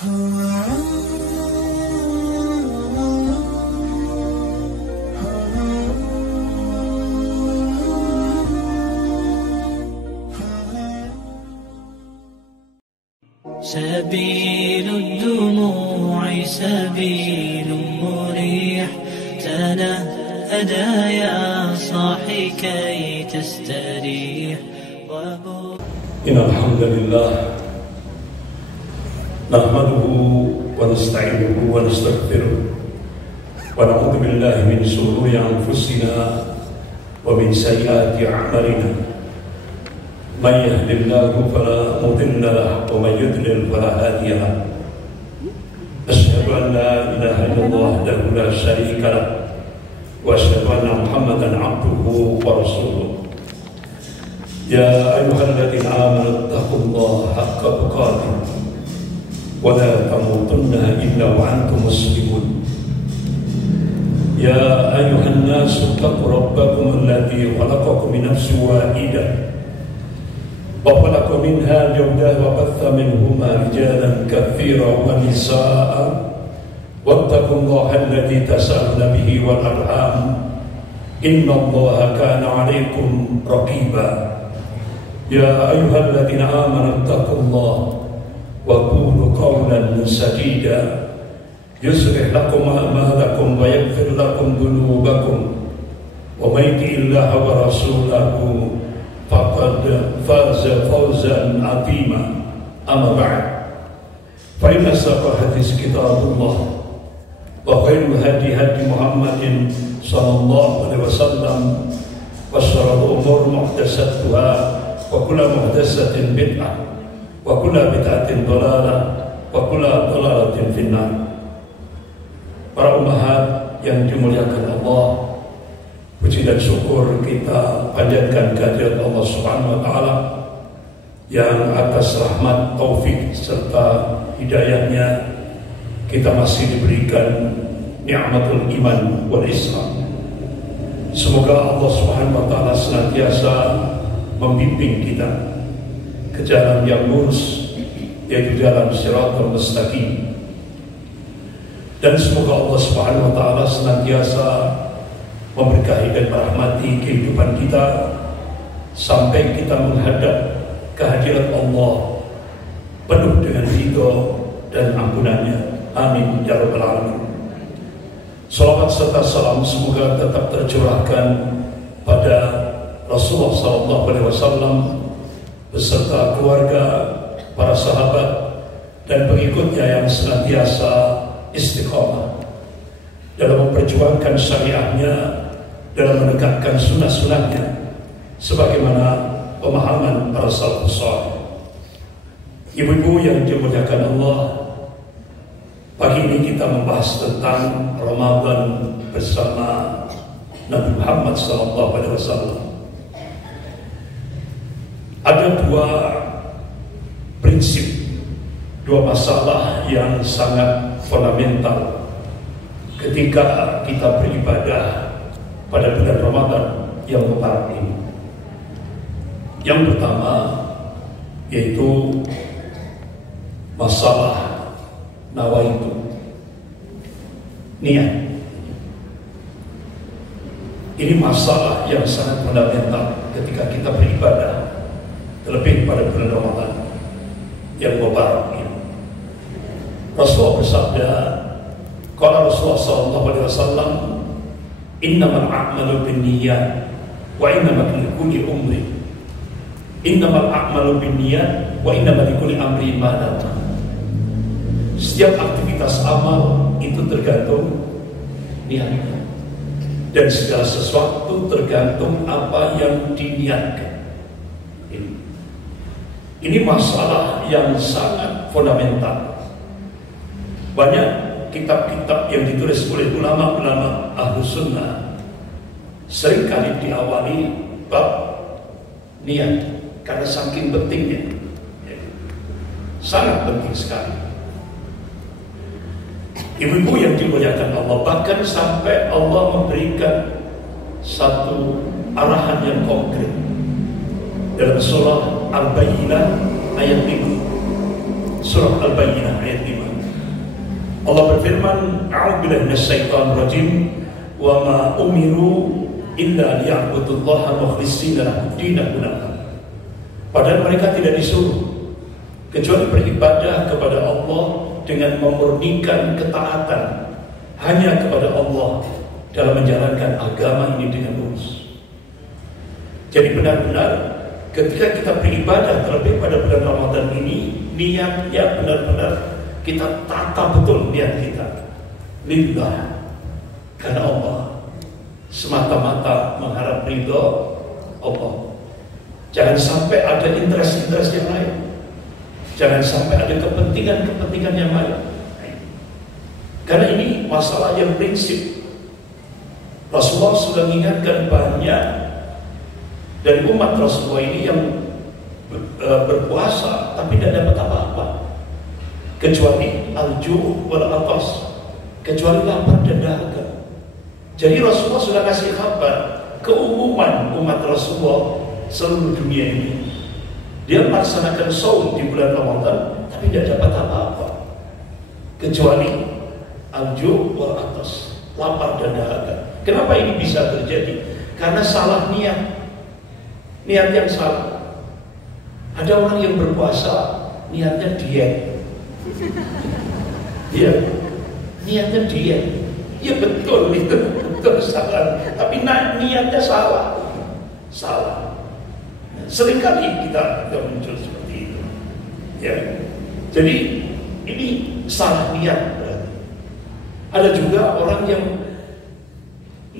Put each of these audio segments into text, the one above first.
سبيل الدموع سبيل مريح تنهدى يا صاحي كي تستريح إن الحمد لله نحمده ونستعينه ونستغفره ونعوذ بالله من شرور أنفسنا ومن سيئات أعمالنا من يهد الله فلا مضل له ومن يضلل فلا هادي له أشهد أن لا إله إلا الله وحده لا شريك له وأشهد أن محمدا عبده ورسوله يا أيها الذين آمنوا اتقوا الله حق تقاته ولا تموتن إلا وأنتم مسلمون يا أيها الناس اتقوا ربكم الذي خلقكم من نفس واحدة وخلق منها زوجها وبث منهما رجالا كثيرا ونساء واتقوا الله الذي تساءلون به والأرحام إن الله كان عليكم رقيبا يا أيها الذين آمنوا اتقوا الله وقولوا قولا سديدا يصلح لكم أعمالكم ويغفر لكم ذنوبكم ومن يطع الله ورسوله فقد فاز فوزا عظيما أما بعد فإن أصدق الحديث كتاب الله وخير الهدي هدي محمد صلى الله عليه وسلم وشر الأمور محدثاتها وكل محدثة بدعة وكل بدعة ضلالة وكل ضلالة في النار. Para ummahat yang dimuliakan Allah, puji dan syukur kita panjatkan kehadirat Allah Subhanahu wa taala yang atas rahmat, taufik serta hidayahnya kita masih diberikan nikmatul iman wal Islam. Semoga Allah Subhanahu wa taala senantiasa membimbing kita ke jalan yang lurus, yaitu jalan Shiratal Mustaqim. Dan semoga Allah Subhanahu wa taala senantiasa memberkahi dan merahmati kehidupan kita sampai kita menghadap kehadirat Allah penuh dengan ridho dan ampunannya. Amin ya rabbal alamin. Salawat serta salam semoga tetap tercurahkan pada Rasulullah SAW beserta keluarga, para sahabat dan pengikutnya yang senantiasa istiqamah dalam memperjuangkan syariahnya, dalam menegakkan sunnah-sunnahnya sebagaimana pemahaman para salafus saleh. Ibu-ibu yang dimuliakan Allah, pagi ini kita membahas tentang Ramadan bersama Nabi Muhammad SAW. Ada dua prinsip, dua masalah yang sangat fundamental ketika kita beribadah pada bulan Ramadan yang mubarak ini. Yang pertama yaitu masalah nawaitu, niat. Ini masalah yang sangat fundamental ketika kita beribadah, terlebih pada bulan Ramadan yang mubarak ini. Rasulullah bersabda, qala Rasulullah sallallahu alaihi wasallam, innamal a'malu binniyat wa innamal likulli umri. Innamal a'malu binniyat wa innamal likulli amri ma nawa. Setiap aktivitas amal itu tergantung niatnya, dan segala sesuatu tergantung apa yang diniatkan. Ini masalah yang sangat fundamental. Banyak kitab-kitab yang ditulis oleh ulama-ulama ahlu sunnah seringkali diawali bab niat karena saking pentingnya, sangat penting sekali. Ibu-ibu yang dimuliakan Allah, bahkan sampai Allah memberikan satu arahan yang konkret dalam surah Al-Bayyinah ayat 5. surah Al-Bayyinah ayat 5. Allah berfirman, a'udzubillahi minasyaitonir rajim, wa ma umiru illa liya'budullaha mukhlishina lahu-d-din hunafa. Padahal mereka tidak disuruh kecuali beribadah kepada Allah dengan memurnikan ketaatan hanya kepada Allah dalam menjalankan agama ini dengan lurus. Jadi benar-benar ketika kita beribadah, terlebih pada bulan Ramadan ini, niatnya benar-benar kita tata betul niat kita lillah, karena Allah, semata-mata mengharap ridho Allah. Jangan sampai ada interest-interest yang lain, jangan sampai ada kepentingan-kepentingan yang lain, karena ini masalah yang prinsip. Rasulullah sudah mengingatkan banyak dari umat Rasulullah ini yang berpuasa tapi tidak dapat apa-apa kecuali al-ju' wal atas, kecuali lapar dan dahaga. Jadi Rasulullah sudah kasih kabar keumuman umat Rasulullah seluruh dunia ini, dia melaksanakan shaum di bulan Ramadan tapi tidak dapat apa-apa kecuali al-ju' wal atas, lapar dan dahaga. Kenapa ini bisa terjadi? Karena salah niat yang salah. Ada orang yang berpuasa niatnya diet. Ya, niatnya diet. Ya betul, itu betul salah. Tapi niatnya salah. Seringkali kita muncul seperti itu. Ya, jadi ini salah niat berarti. Ada juga orang yang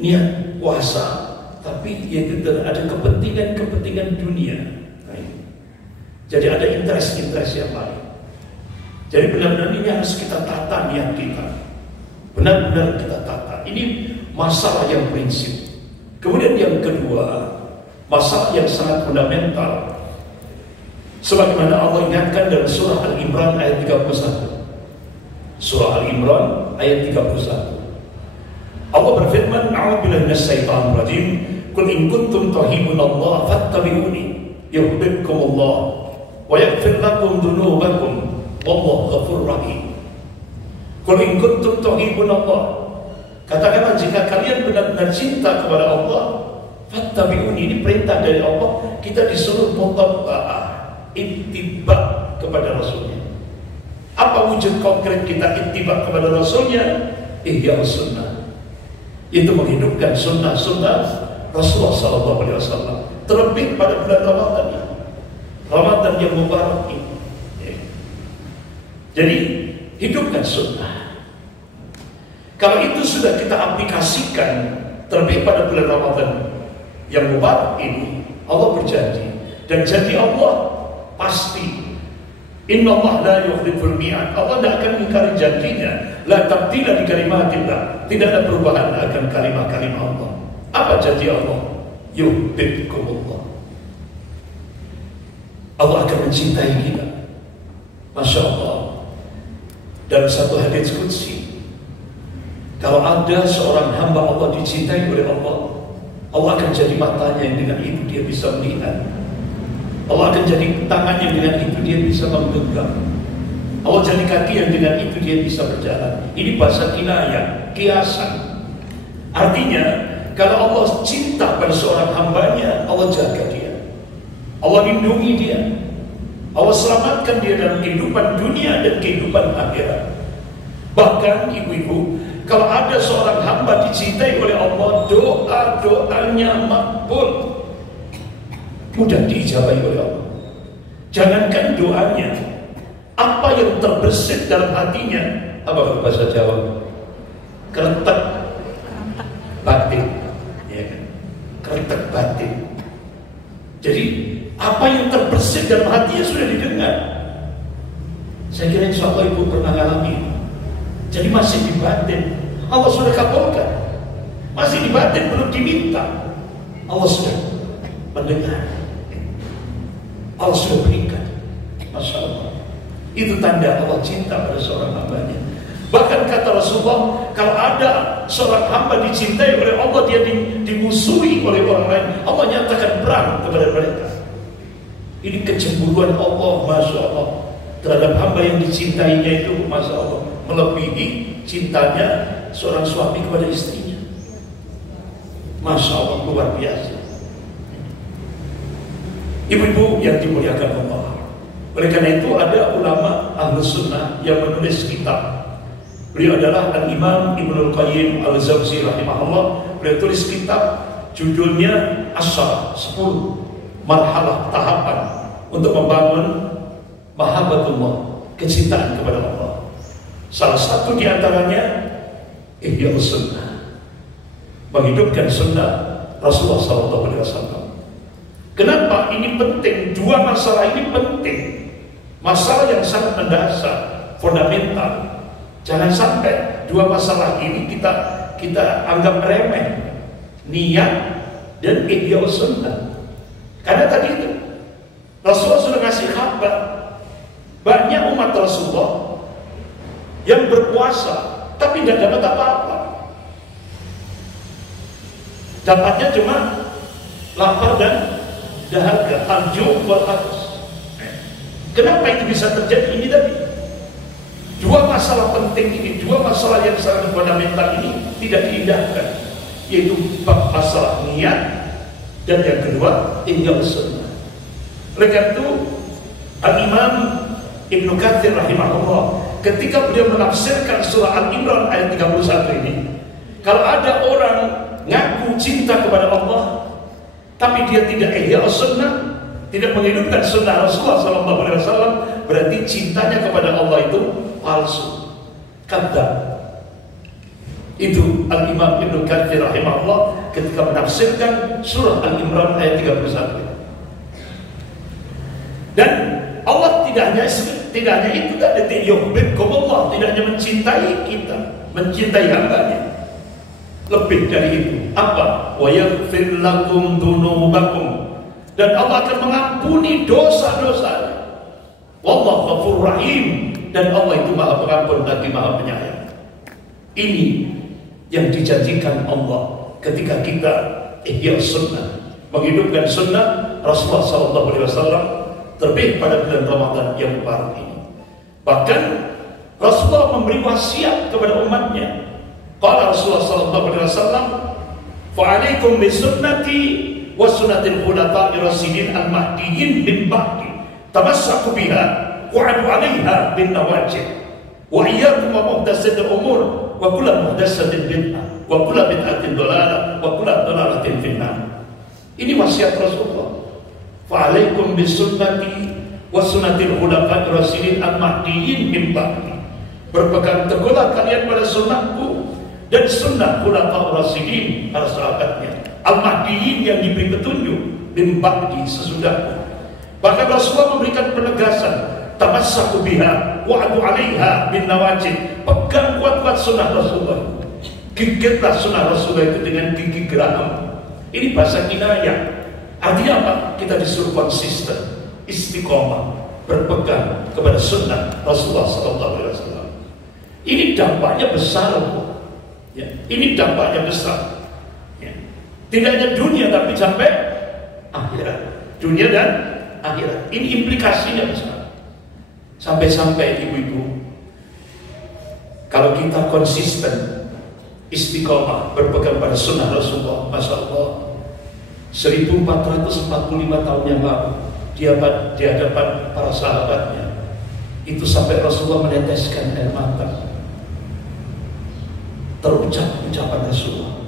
niat puasa tapi yaitu ada kepentingan dunia. Jadi ada interest yang lain. Jadi benar-benar ini harus kita tata niat kita, benar-benar kita tata. Ini masalah yang prinsip. Kemudian yang kedua, masalah yang sangat fundamental, sebagaimana Allah ingatkan dalam surah Al-Imran ayat 31. Surah Al-Imran ayat 31. Allah berfirman, a'udzubillahi minasyaitonir rajim, qul in kuntum tuhibbunallaha fattabi'uni yuhibbukumullah wa yaghfir lakum dzunubakum wallahu ghafurur rahim. Qul in kuntum tuhibbunallah, katakanlah jika kalian benar-benar cinta kepada Allah, fattabi'uni, ini perintah dari Allah, kita disuruh mutaba'ah, ittiba kepada Rasulnya. Apa wujud konkret kita ittiba kepada Rasulnya? Ihya sunnah, itu menghidupkan sunnah-sunnah Rasulullah SAW, terlebih pada bulan Ramadan yang mubarak ini. Jadi hidupkan sunnah. Kalau itu sudah kita aplikasikan terlebih pada bulan Ramadan yang mubarak ini, Allah berjanji, dan janji Allah pasti. Innallaha la yukhliful mi'ad. Allah tidak akan mengingkari janjinya. La tabdila li kalimatillah, tidak ada perubahan akan kalimat-kalimat Allah. Apa janji Allah? Yuhibbukumullah, Allah akan mencintai kita. Masya Allah, dalam satu hadits qudsi, kalau ada seorang hamba Allah dicintai oleh Allah, Allah akan jadi matanya yang dengan itu dia bisa melihat. Allah akan jadi tangannya, dengan itu dia bisa menggenggam. Allah jadi kaki yang dengan itu dia bisa berjalan. Ini bahasa kinayah, kiasan. Artinya, kalau Allah cinta pada seorang hambanya, Allah jaga dia, Allah lindungi dia, Allah selamatkan dia dalam kehidupan dunia dan kehidupan akhirat. Bahkan ibu-ibu, kalau ada seorang hamba dicintai oleh Allah, doa-doanya makbul, mudah diijabahi oleh Allah. Jangankan doanya, apa yang terbersit dalam hatinya, apa bahasa Jawa? Kerentek batin, ya kan? Kerentek batin. Jadi apa yang terbersit dalam hatinya sudah didengar. Saya kira insya Allah ibu pernah alami. Jadi masih di batin, Allah sudah kabulkan. Masih di batin, belum diminta, Allah sudah mendengar, Allah sudah berikan. Masya Allah, itu tanda Allah cinta pada seorang hambanya. Bahkan kata Rasulullah, kalau ada seorang hamba dicintai oleh Allah, dia dimusuhi oleh orang lain, Allah nyatakan perang kepada mereka. Ini kecemburuan Allah, Masya Allah. terhadap hamba yang dicintainya itu, Masya Allah, melebihi cintanya seorang suami kepada istrinya. Masya Allah, luar biasa. Ibu-ibu yang dimuliakan Allah, oleh karena itu ada ulama Ahlus Sunnah yang menulis kitab. Beliau adalah Al-Imam Ibnul Qayyim Al-Jauzi rahimahullah. Beliau tulis kitab judulnya Asyara, 10 marhalah tahapan untuk membangun mahabbatullah, kecintaan kepada Allah. Salah satu di antaranya Ihya'us Sunnah, menghidupkan sunnah Rasulullah SAW. Kenapa ini penting? Dua masalah ini penting, masalah yang sangat mendasar, fundamental. Jangan sampai dua masalah ini kita anggap remeh, niat dan Ihya'us Sunnah. Karena tadi itu Rasulullah sudah ngasih kabar, banyak umat Rasulullah yang berpuasa tapi tidak dapat apa-apa. Dapatnya cuma lapar dan dahaga, al-ju' wal atas. Kenapa itu bisa terjadi? Ini tadi dua masalah penting ini, dua masalah yang sangat fundamental ini tidak diindahkan, yaitu masalah niat dan yang kedua Ihya'us Sunnah. Oleh karena itu Al-Imam Ibnu Katsir rahimahullah ketika beliau menafsirkan surah Al-Imran ayat 31 ini, kalau ada orang ngaku cinta kepada Allah tapi dia tidak Ihya'us Sunnah, tidak menghidupkan sunnah Rasulullah SAW, berarti cintanya kepada Allah itu palsu, kadzab. Itu Al-Imam Ibnu Katsir rahimahullah ketika menafsirkan surah Al-Imran ayat 31. Dan Allah tidak hanya itu tadi, yuhibbukumullah, tidak hanya mencintai kita, mencintai hambanya. Lebih dari itu, apa? Wa yaghfir lakum dzunubakum, dan Allah akan mengampuni dosa-dosa. Wallahu ghafurur rahim, dan Allah itu Maha Pengampun lagi Maha Penyayang. Ini yang dijanjikan Allah ketika kita Ihya'us Sunnah, menghidupkan sunnah Rasulullah SAW, terlebih pada bulan Ramadan yang mubarak ini. Bahkan Rasulullah memberi wasiat kepada umatnya. Qala Rasulullah SAW, fa'alaikum bisunnati wa sunnatil khulafa'i rasyidin al-mahdiyyin min ba'di, tamassaku biha wa'adu 'alaiha bin nawajid, wa iyyakum wa muhdatsatil umur, wa kullu muhdatsatin bid'ah, wa kullu bid'atin dhalalah, wa kullu dhalalatin finnar. Ini wasiat Rasulullah. Fa'alaikum bisunnati wa sunnatil khulafa'i rasyidin al-mahdiyyin min ba'di. Berpegang teguhlah kalian pada sunnahku dan sunnah khulafa'ur rasyidin, para sahabatnya, al-mahdiyyin yang diberi petunjuk, min ba'di, sesudahku. Bahkan Rasulullah memberikan penegasan, tamassaku biha wa'adu 'alaiha bin nawajid. Pegang kuat-kuat sunnah Rasulullah, gigitlah sunnah Rasulullah itu dengan gigi geraham. Ini bahasa kinayah. Artinya apa? Kita disuruh konsisten, istiqomah, berpegang kepada sunnah Rasulullah SAW. Ini dampaknya besar, ya. Ini dampaknya besar, ya. Tidak hanya dunia tapi sampai akhirat, dunia dan akhirat. Ini implikasinya besar. Sampai-sampai ibu-ibu, kalau kita konsisten, istiqomah, berpegang pada sunnah Rasulullah, Masya Allah, 1445 tahun yang lalu di hadapan para sahabatnya, itu sampai Rasulullah meneteskan air mata. Terucap ucapan Rasulullah,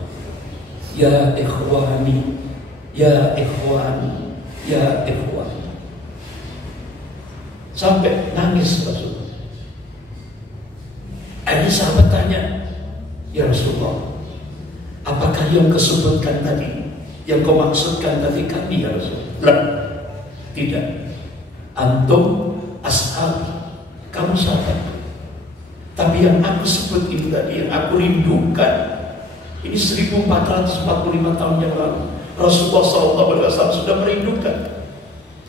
ya ikhwani, ya ikhwani, ya ikhwani, sampai nangis Rasulullah. Ada sahabat tanya, ya Rasulullah, apakah yang kau sebutkan tadi, yang kau maksudkan tadi kami, ya Rasulullah? Tidak. Antum ashabi, kamu sahabat. Tapi yang aku sebut itu tadi, yang aku rindukan, ini 1445 tahun yang lalu Rasulullah SAW sudah merindukan.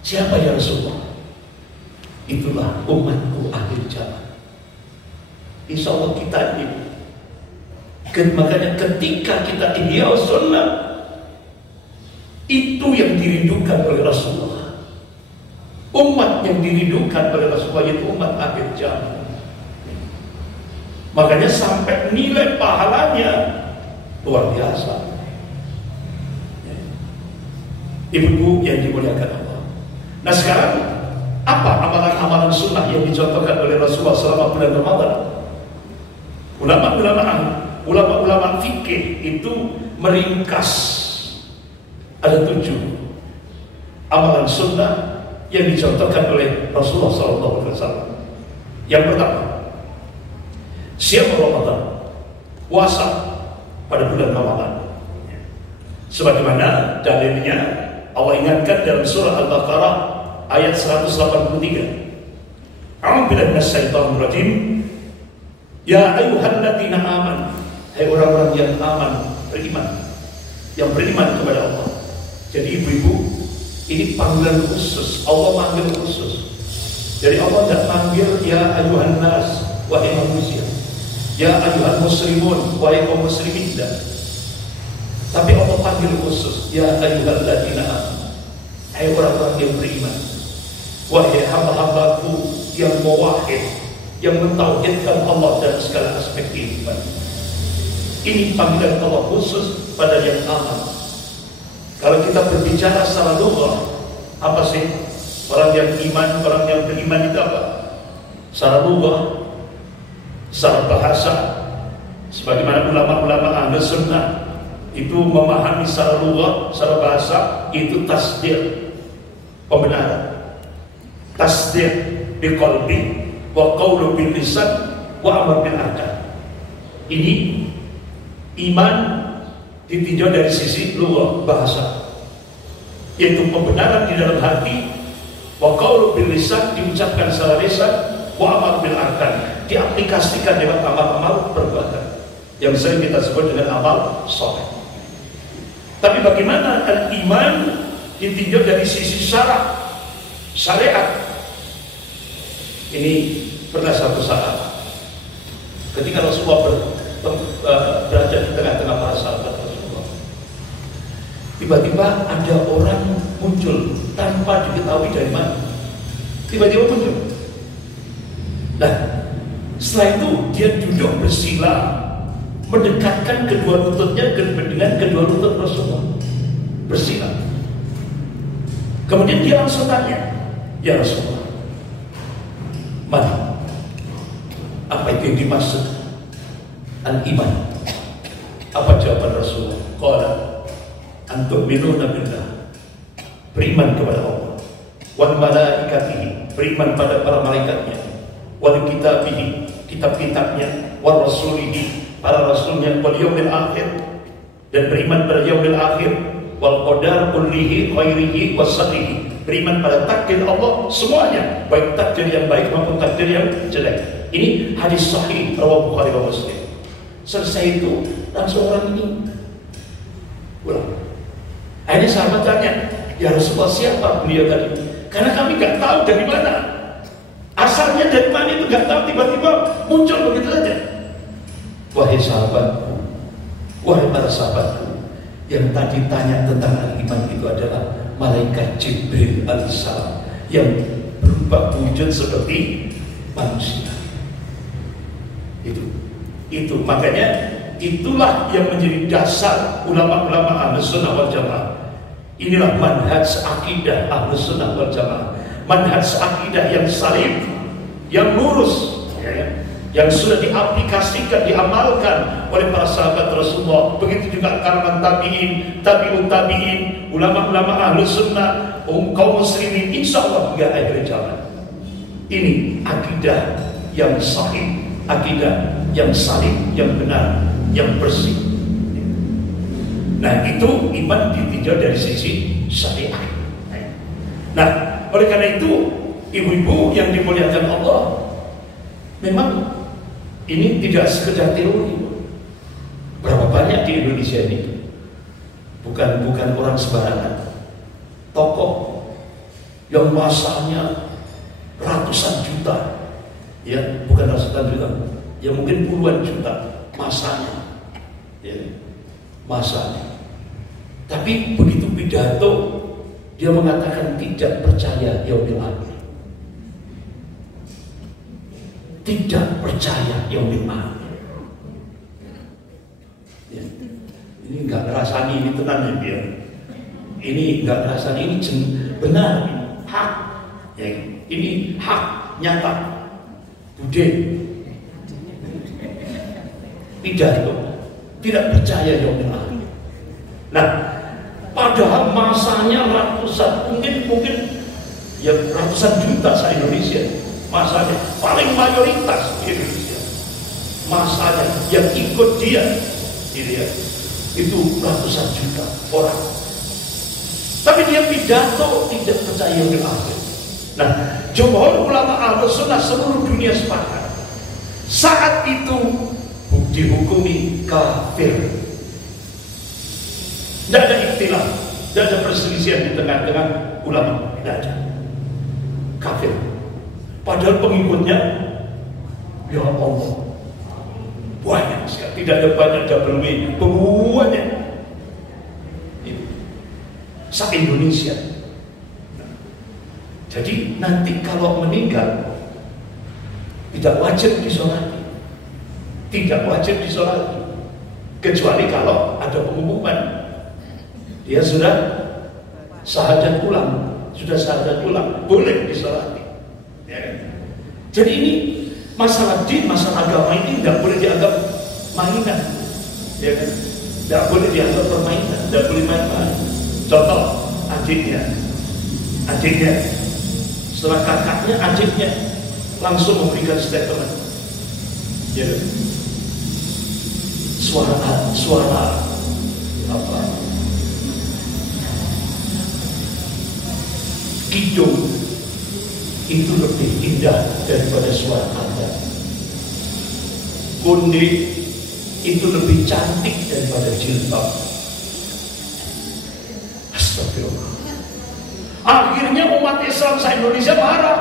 Siapa ya Rasulullah? Itulah umatku akhir zaman. Insya Allah kita ini. Makanya ketika kita Ihya'us Sunnah, itu yang dirindukan oleh Rasulullah. Umat yang dirindukan oleh Rasulullah itu umat akhir zaman. Makanya sampai nilai pahalanya luar biasa. Ibu-ibu yang dimuliakan Allah. Nah sekarang apa amalan-amalan sunnah yang dicontohkan oleh Rasulullah selama bulan Ramadan? Ulama-ulama fikih itu meringkas ada 7 amalan sunnah yang dicontohkan oleh Rasulullah SAW. Yang pertama, siam Ramadan, puasa pada bulan Ramadan. Sebagaimana dalilnya Allah ingatkan dalam surah Al-Baqarah ayat 183. A'udzu billahi minasyaitonir rajim. Ya ayyuhalladzina amanu, hai orang-orang yang aman, beriman, yang beriman kepada Allah. Jadi ibu-ibu, ini panggilan khusus, Allah manggil khusus. Jadi Allah tidak manggil ya ayyuhan nas, wahai manusia, ya ayyuhan muslimun, wahai kaum muslimin, tidak. Tapi Allah panggil khusus, ya ayyuhalladzina amanu, hai orang-orang yang beriman, wahai hamba-hambaku yang muwahhid, yang mentauhidkan Allah dalam segala aspek kehidupan. Ini panggilan Allah khusus pada yang aman. Kalau kita berbicara secara lughah, apa sih orang yang iman, orang yang beriman itu apa? Secara lughah, secara bahasa, sebagaimana ulama-ulama ahli sunnah itu memahami secara lughah, secara bahasa itu tasdiq, pembenaran. Tasdiq bi qalbi wa qawlu bil lisan wa amr bil arkan. Ini iman ditinjau dari sisi lughah, bahasa, yaitu pembenaran di dalam hati, wa qawlu bil lisan, diucapkan secara lisan, wa amr bil arkan, diaplikasikan dengan amal-amal perbuatan yang sering kita sebut dengan amal saleh. Tapi bagaimana iman ditinjau dari sisi syara, syariat? Ini pernah satu saat ketika Rasulullah berada di tengah-tengah para sahabat Rasulullah, tiba-tiba ada orang muncul tanpa diketahui dari mana. Tiba-tiba muncul. Nah, setelah itu dia duduk bersila, mendekatkan kedua lututnya dengan kedua lutut Rasulullah, bersila. Kemudian dia langsung tanya, ya Rasulullah, mana? Apa itu yang dimaksud al-iman? Apa jawaban Rasulullah? Qala antu'minuna billah, beriman kepada Allah, wal malaikatihi, beriman pada para malaikatnya, wal kitabihi, kitab-kitabnya, wal rasulihi, para rasulnya, wal yaumil akhir, dan beriman pada yaumil akhir, wal qadar kullihi khairihi wasadihi, beriman pada takdir Allah semuanya, baik takdir yang baik maupun takdir yang jelek. Ini hadis sahih riwayat Bukhari dan Muslim. Selesai itu langsung orang ini pulang. Akhirnya sahabat tanya, ya Rasulullah, siapa beliau tadi? Karena kami nggak tahu dari mana, asalnya dari mana itu nggak tahu, tiba-tiba muncul begitu saja. Wahai sahabatku, wahai para sahabatku, yang tadi tanya tentang al-iman itu adalah malaikat Jibril alaihissalam yang berupa wujud seperti manusia. Itu makanya itulah yang menjadi dasar ulama-ulama Ahlus Sunnah wal Jamaah. Inilah manhaj akidah Ahlus Sunnah wal Jamaah, manhaj akidah yang salim, yang lurus, yang sudah diaplikasikan, diamalkan oleh para sahabat Rasulullah. Begitu juga kalangan tabi'in, tabi'ut tabi'in, ulama-ulama Ahlus Sunnah, kaum muslimin, insya Allah hingga akhir zaman. Ini akidah yang sahih, akidah yang salim, yang benar, yang bersih. Nah, itu iman ditinjau dari sisi syariat. Nah, oleh karena itu, ibu-ibu yang dimuliakan Allah, memang ini tidak sekedar teori. Berapa banyak di Indonesia ini? Bukan orang sembarangan. Tokoh yang masanya ratusan juta, ya, bukan ratusan juta, ya mungkin puluhan juta masanya, ya, masanya. Tapi begitu pidato Dia mengatakan tidak percaya yaumil akhir. Tidak percaya yaumil akhir. Ya. Ini nggak ngerasani, ini tenang dia. Ini nggak ngerasani, ini benar, hak. Ya, ini hak nyata. Bude. Tidak percaya yaumil akhir. Nah, padahal masanya ratusan, mungkin ya ratusan juta se-Indonesia. Masanya paling mayoritas di Indonesia. Masanya yang ikut dia itu ratusan juta orang. Tapi dia pidato tidak percaya yaumil akhir. Nah, jumhur ulama Ahlus Sunnah seluruh dunia sepakat. Saat itu dihukumi kafir. Tidak ada ikhtilaf, tidak ada perselisihan di tengah-tengah ulama, tidak ada. Kafir. Padahal pengikutnya, ya Allah, banyak sekali. Tidak ada banyak double W, banyak. Se-Indonesia. Jadi nanti kalau meninggal tidak wajib disolati, tidak wajib disolati, kecuali kalau ada pengumuman dia sudah syahadat ulang, boleh disolati. Ya. Jadi ini masalah din, masalah agama ini tidak boleh dianggap mainan, ya kan? Tidak boleh dianggap permainan, tidak boleh main-main. Contoh adiknya, setelah kakaknya, adiknya langsung memberikan statement. Ya, suara apa? Kidung itu lebih indah daripada suara Anda. Konde itu lebih cantik daripada jilbab. Astagfirullah. Akhirnya umat Islam se-Indonesia marah.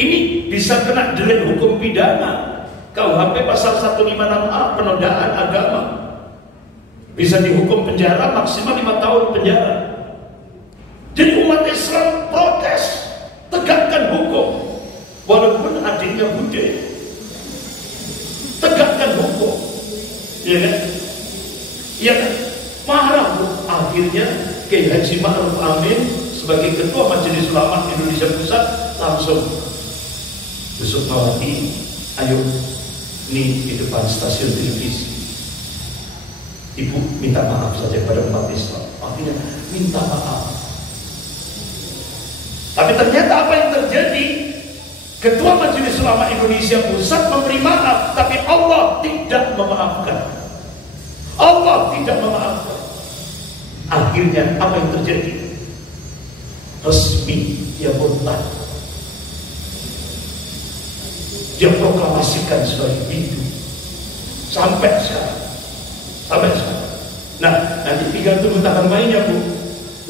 Ini bisa kena delik hukum pidana. KUHP pasal 156A, penodaan agama. Bisa dihukum penjara maksimal 5 tahun penjara. Jadi umat Islam protes, tegakkan hukum. Walaupun adiknya Bude, tegakkan hukum. Ya kan? Ya kan? Marah. Akhirnya Kiai Haji Ma'ruf Amin sebagai Ketua Majelis Ulama Indonesia Pusat langsung besok mawati, ayo ini di depan stasiun televisi, ibu minta maaf saja kepada umat Islam. Akhirnya minta maaf. Tapi ternyata apa yang terjadi? Ketua Majelis Ulama Indonesia Pusat memberi maaf, tapi Allah tidak memaafkan. Allah tidak memaafkan. Akhirnya apa yang terjadi? Resmi dia murtad. Dia proklamasikan sebagai Hindu. Sampai sekarang. Nah, nanti tinggal tunggu tanggal mainnya, Bu.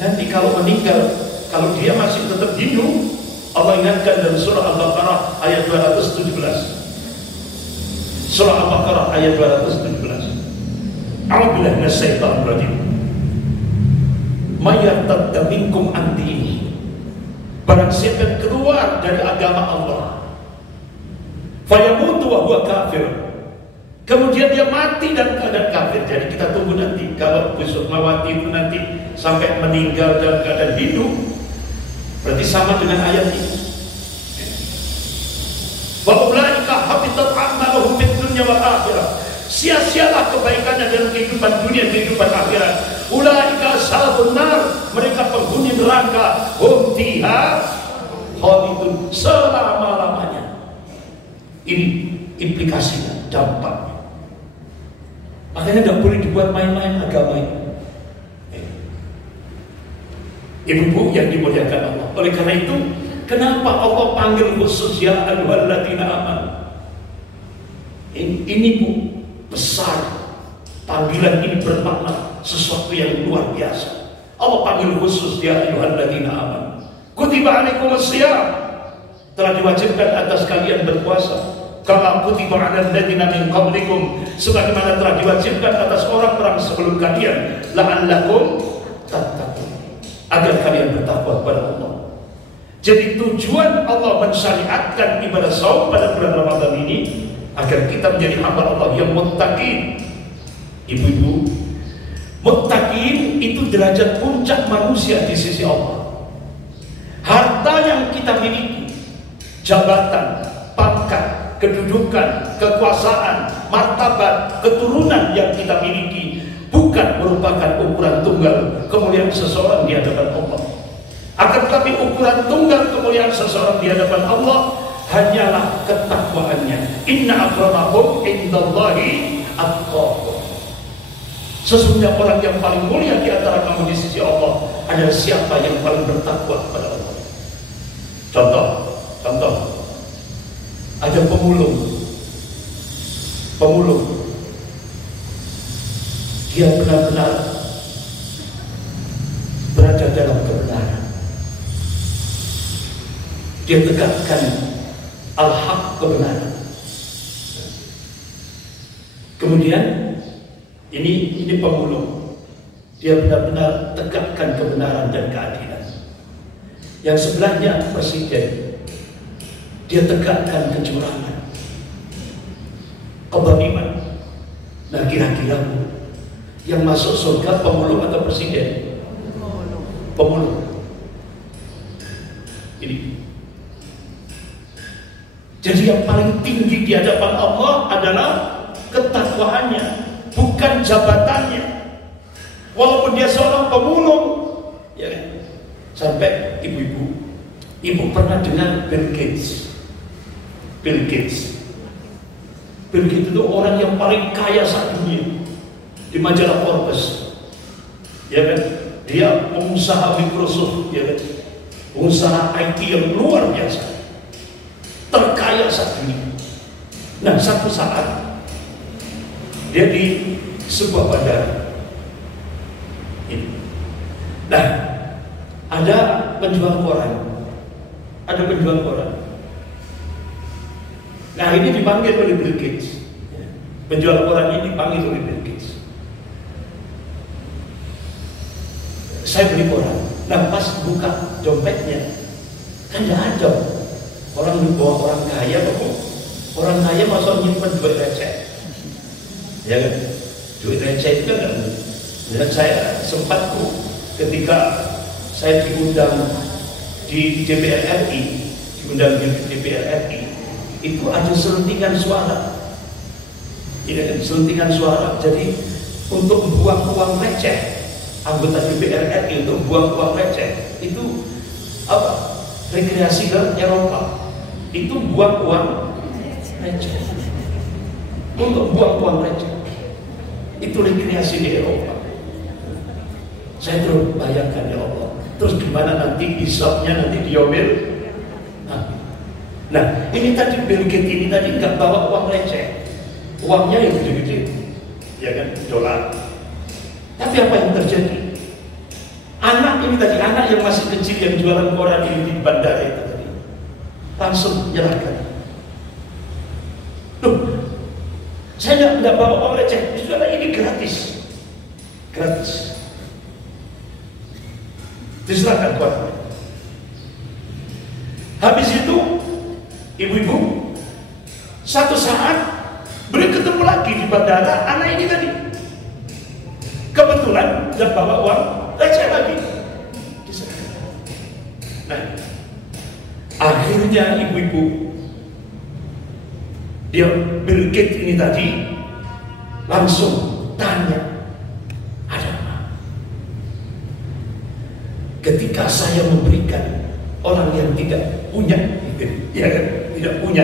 Nanti kalau meninggal, kalau dia masih tetap Hindu, Allah ingatkan dalam surah Al-Baqarah ayat 217. Surah Al-Baqarah ayat 217. A'udzubillahi minasyaitonir rajim. Mayartadda minkum an dinihi. Barang siapa yang keluar dari agama Allah, fayamutu wa huwa kafir, kemudian dia mati dan keadaan kafir. Jadi kita tunggu nanti kalau Bu Sukmawati itu nanti sampai meninggal dalam keadaan hidup, berarti sama dengan ayat ini. Wa ulaika habitat a'maluhum fid dunya wal akhirah. Sia-sialah kebaikannya dalam kehidupan dunia, kehidupan akhirat. Ulaika ashabun nar, mereka penghuni neraka. Hum fiha khalidun, selama-lamanya. Ini implikasinya, dampaknya. Makanya tidak boleh dibuat main-main agama ini. Ibu-ibu yang dimuliakan Allah. Oleh karena itu, kenapa Allah panggil khusus ya ayyuhalladzina amanu? Ini Bu, besar. Panggilan ini bermakna sesuatu yang luar biasa. Allah panggil khusus ya ayyuhalladzina amanu. Kutiba alaikumus shiyam, telah diwajibkan atas kalian berpuasa. Kama kutiba alal ladzina min qablikum, sebagaimana telah diwajibkan atas orang-orang sebelum kalian, la'allakum tattaqun, agar kalian bertakwa kepada Allah. Jadi tujuan Allah mensyariatkan ibadah saum pada bulan Ramadan ini agar kita menjadi hamba Allah yang muttaqin. Ibu-ibu, muttaqin itu derajat puncak manusia di sisi Allah. Harta yang kita miliki, jabatan, pangkat, kedudukan, kekuasaan, martabat, keturunan yang kita miliki bukan merupakan ukuran tunggal kemuliaan seseorang di hadapan Allah. Akan tetapi ukuran tunggal kemuliaan seseorang di hadapan Allah hanyalah ketakwaannya. Inna akramakum indallahi atqakum. Sesungguhnya orang yang paling mulia di antara kamu di sisi Allah adalah siapa yang paling bertakwa kepada Allah. Contoh, ada pemulung, dia benar-benar berada dalam kebenaran. Dia tegakkan al-haq, kebenaran. Kemudian ini pemulung, dia benar-benar tegakkan kebenaran dan keadilan. Yang sebelahnya presiden, dia tegakkan kecurangan, kezaliman. Nah, kira-kira yang masuk surga pemulung atau presiden? Pemulung. Ini. Jadi yang paling tinggi di hadapan Allah adalah ketakwaannya, bukan jabatannya. Walaupun dia seorang pemulung, ya kan? Sampai ibu pernah dengar Bill Gates. Bill Gates itu orang yang paling kaya saat dunia di majalah Forbes, ya kan? Dia pengusaha Microsoft, ya kan? Pengusaha IT yang luar biasa, terkaya saat dunia. Nah, satu saat dia di sebuah bandara. Nah, ada penjual koran. Nah, ini dipanggil oleh Bill Gates. Penjual koran ini dipanggil oleh Bill Gates. Saya beli koran. Nah, pas buka dompetnya, kan tidak ada. Orang kaya, orang kaya masa nyimpen duit receh, ya kan? Duit receh itu kan nggak mungkin. Dan saya sempat ketika saya diundang di DPR RI, itu ada selentingan suara, ya kan? Selentingan suara. Jadi untuk membuang uang receh, anggota DPR RI untuk buang uang receh itu apa? Rekreasi ke Eropa. Itu buang uang receh. Untuk buang uang receh itu rekreasi di Eropa. Saya terus bayangkan, ya Allah, terus gimana nanti hisabnya, nanti diomel. Nah, ini tadi Bill Gates ini tadi nggak bawa uang receh, uangnya yang gede-gede, ya kan, dolar. Tapi apa yang terjadi? Anak ini tadi, anak yang masih kecil yang jualan koran ini di bandara itu tadi, langsung menyerahkan. Loh, saya nggak bawa uang receh, saudara, ini gratis. Diserahkan koran. Habis itu, ibu-ibu, satu saat beliau ketemu lagi di bandara anak ini tadi. Kebetulan dia bawa uang receh lagi. Nah, akhirnya ibu-ibu, dia Bill Gates ini tadi langsung tanya, ada apa? Ketika saya memberikan orang yang tidak punya, ya kan, tidak punya,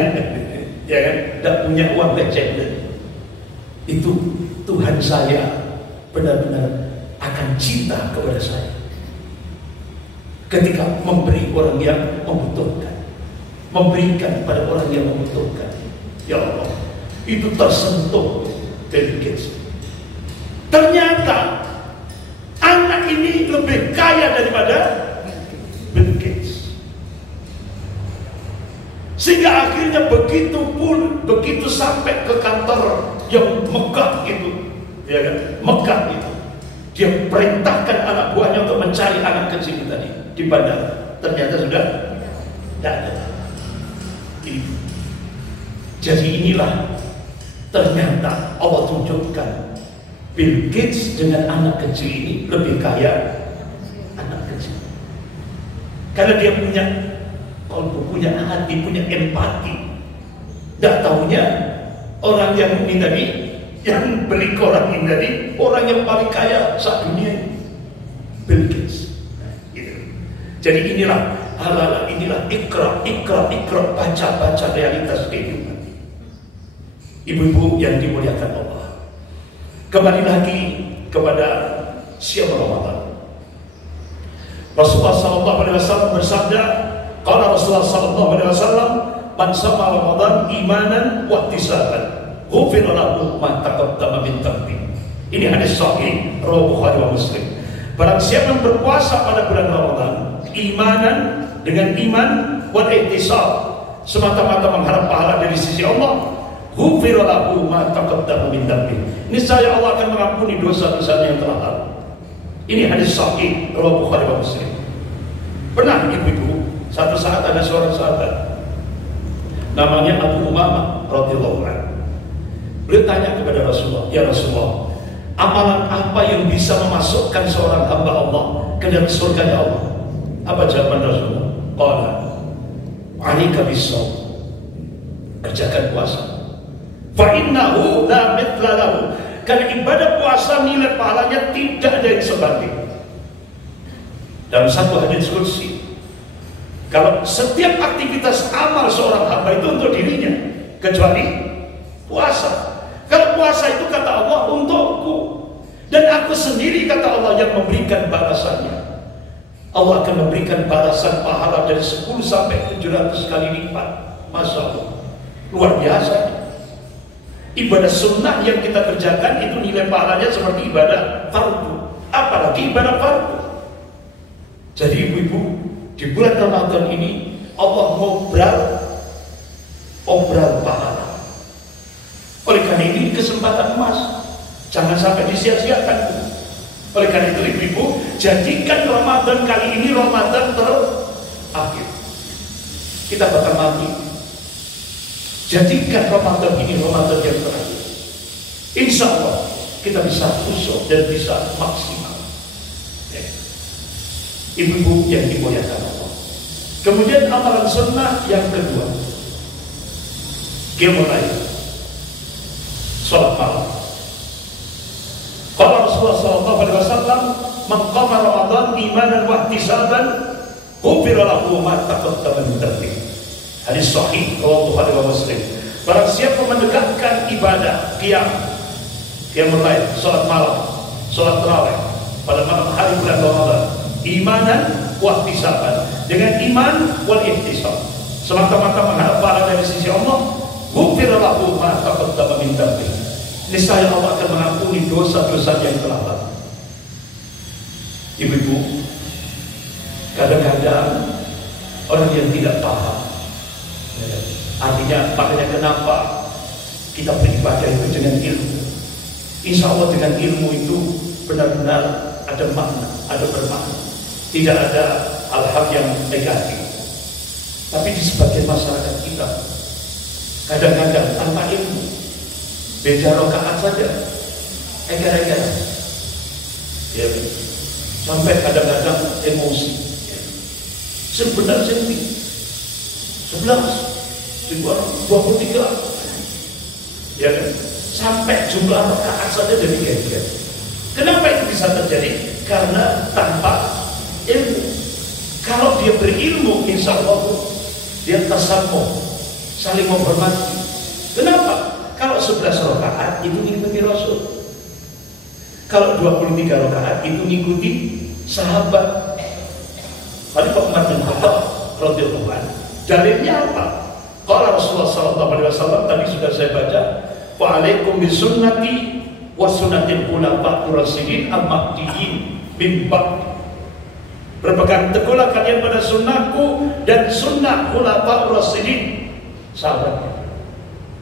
ya kan, tidak punya uang receh, itu Tuhan saya benar-benar akan cinta kepada saya. Ketika memberi orang yang membutuhkan, memberikan pada orang yang membutuhkan, ya Allah, itu tersentuh Bill Gates. Ternyata anak ini lebih kaya daripada Bill Gates. Sehingga akhirnya begitu sampai ke kantor yang megah itu, ya kan, megah itu, dia perintahkan anak buahnya untuk mencari cari anak kecil tadi di bandara, ternyata sudah tidak ada. Jadi inilah ternyata Allah tunjukkan Bill Gates dengan anak kecil ini lebih kaya anak kecil, karena dia punya kalbu, punya hati, punya empati. Tidak tahunya orang yang ini tadi, yang beli koran ini tadi, orang yang paling kaya saat dunia ini, Bill Gates. Gitu. Jadi inilah halal, inilah ikra, baca realitas kehidupan. Ibu-ibu yang dimuliakan Allah, kembali lagi kepada siam Ramadan. Rasulullah SAW bersabda, qala Rasulullah SAW, man sama Ramadan imanan wa ihtisaban, ghufira lahu ma taqaddama min dhanbi. Ini hadis sahih riwayat Bukhari wa Muslim. Barang siapa yang berpuasa pada bulan Ramadan imanan, dengan iman, wa ihtisab, semata-mata mengharap pahala dari sisi Allah, ghufira lahu ma taqaddama min dhanbi. Niscaya Allah akan mengampuni dosa-dosanya yang telah lalu. Ini hadis sahih riwayat Bukhari wa Muslim. Pernah ibu-ibu, satu saat ada seorang sahabat namanya Abu Umamah radhiyallahu anhu. Beliau tanya kepada Rasulullah, ya Rasulullah, amalan apa yang bisa memasukkan seorang hamba Allah ke dalam surganya Allah? Apa jawaban Rasulullah? Qala, 'alaika bis-shaum, kerjakan puasa. Fa innahu la mithla lahu, karena ibadah puasa nilai pahalanya tidak ada yang sebanding. Dalam satu hadis qudsi, kalau setiap aktivitas amal seorang hamba itu untuk dirinya, kecuali puasa. Kalau puasa itu kata Allah untukku, dan aku sendiri kata Allah yang memberikan balasannya. Allah akan memberikan balasan pahala dari 10 sampai 700 kali lipat. Masya Allah, luar biasa. Ibadah sunnah yang kita kerjakan itu nilai pahalanya seperti ibadah fardu, apalagi ibadah fardu. Jadi ibu-ibu, di bulan Ramadan ini Allah obral pahala. Oleh karena ini kesempatan emas, jangan sampai disia-siakan. Oleh karena itu ibu-ibu, jadikan Ramadan kali ini Ramadan terakhir. Kita bakal mati. Jadikan Ramadan ini Ramadan yang terakhir. Insya Allah kita bisa khusyuk dan bisa maksimal. Ibu-ibu yang dimuliakan Allah. Kemudian amalan sunnah yang kedua, qiyamul lail, salat malam. Qala Rasulullah SAW, man qama Ramadan imanan wa ihtisaban, ghufira lahu ma taqaddama min dhanbi. Hadis sahih riwayat Bukhari wa Muslim. Barang siapa menegakkan ibadah qiyamul lail, salat malam, salat tarawih pada malam hari bulan Ramadan, imanan wa ihtisaban, dengan iman wal ihtisab, semata-mata mengharap pahala dari sisi Allah, ghufira lahu ma taqaddama min dhanbi. Niscaya Allah akan mengampuni dosa-dosa yang telah lalu. Ibu-ibu, kadang-kadang orang yang tidak paham, artinya makanya kenapa kita beribadah itu dengan ilmu. Insya Allah dengan ilmu itu benar-benar ada makna, ada bermakna. Tidak ada hal-hal yang negatif. Tapi di sebagian masyarakat kita, kadang-kadang tanpa ilmu, beda rakaat saja, egar-egar, ya, sampai kadang-kadang emosi. Sebenarnya 11, 23, ya kan? Sampai jumlah rakaat saja jadi geger. Kenapa itu bisa terjadi? Karena tanpa ilmu. Kalau dia berilmu, insya Allah dia tasamuh, saling menghormati. Kenapa? Kalau 11 rakaat itu mengikuti Rasul. Kalau 23 rakaat itu mengikuti sahabat. Khalifah Umar bin Khattab radhiyallahu anhu. Dalilnya apa? Qala Rasulullah SAW, tadi sudah saya baca, fa alaikum bisunnati wa sunnatil khulafaur rasyidin al-mahdiyyin min ba'di. Berpegang teguhlah kalian pada sunnahku dan sunnah khulafaur rasyidin, sahabatnya.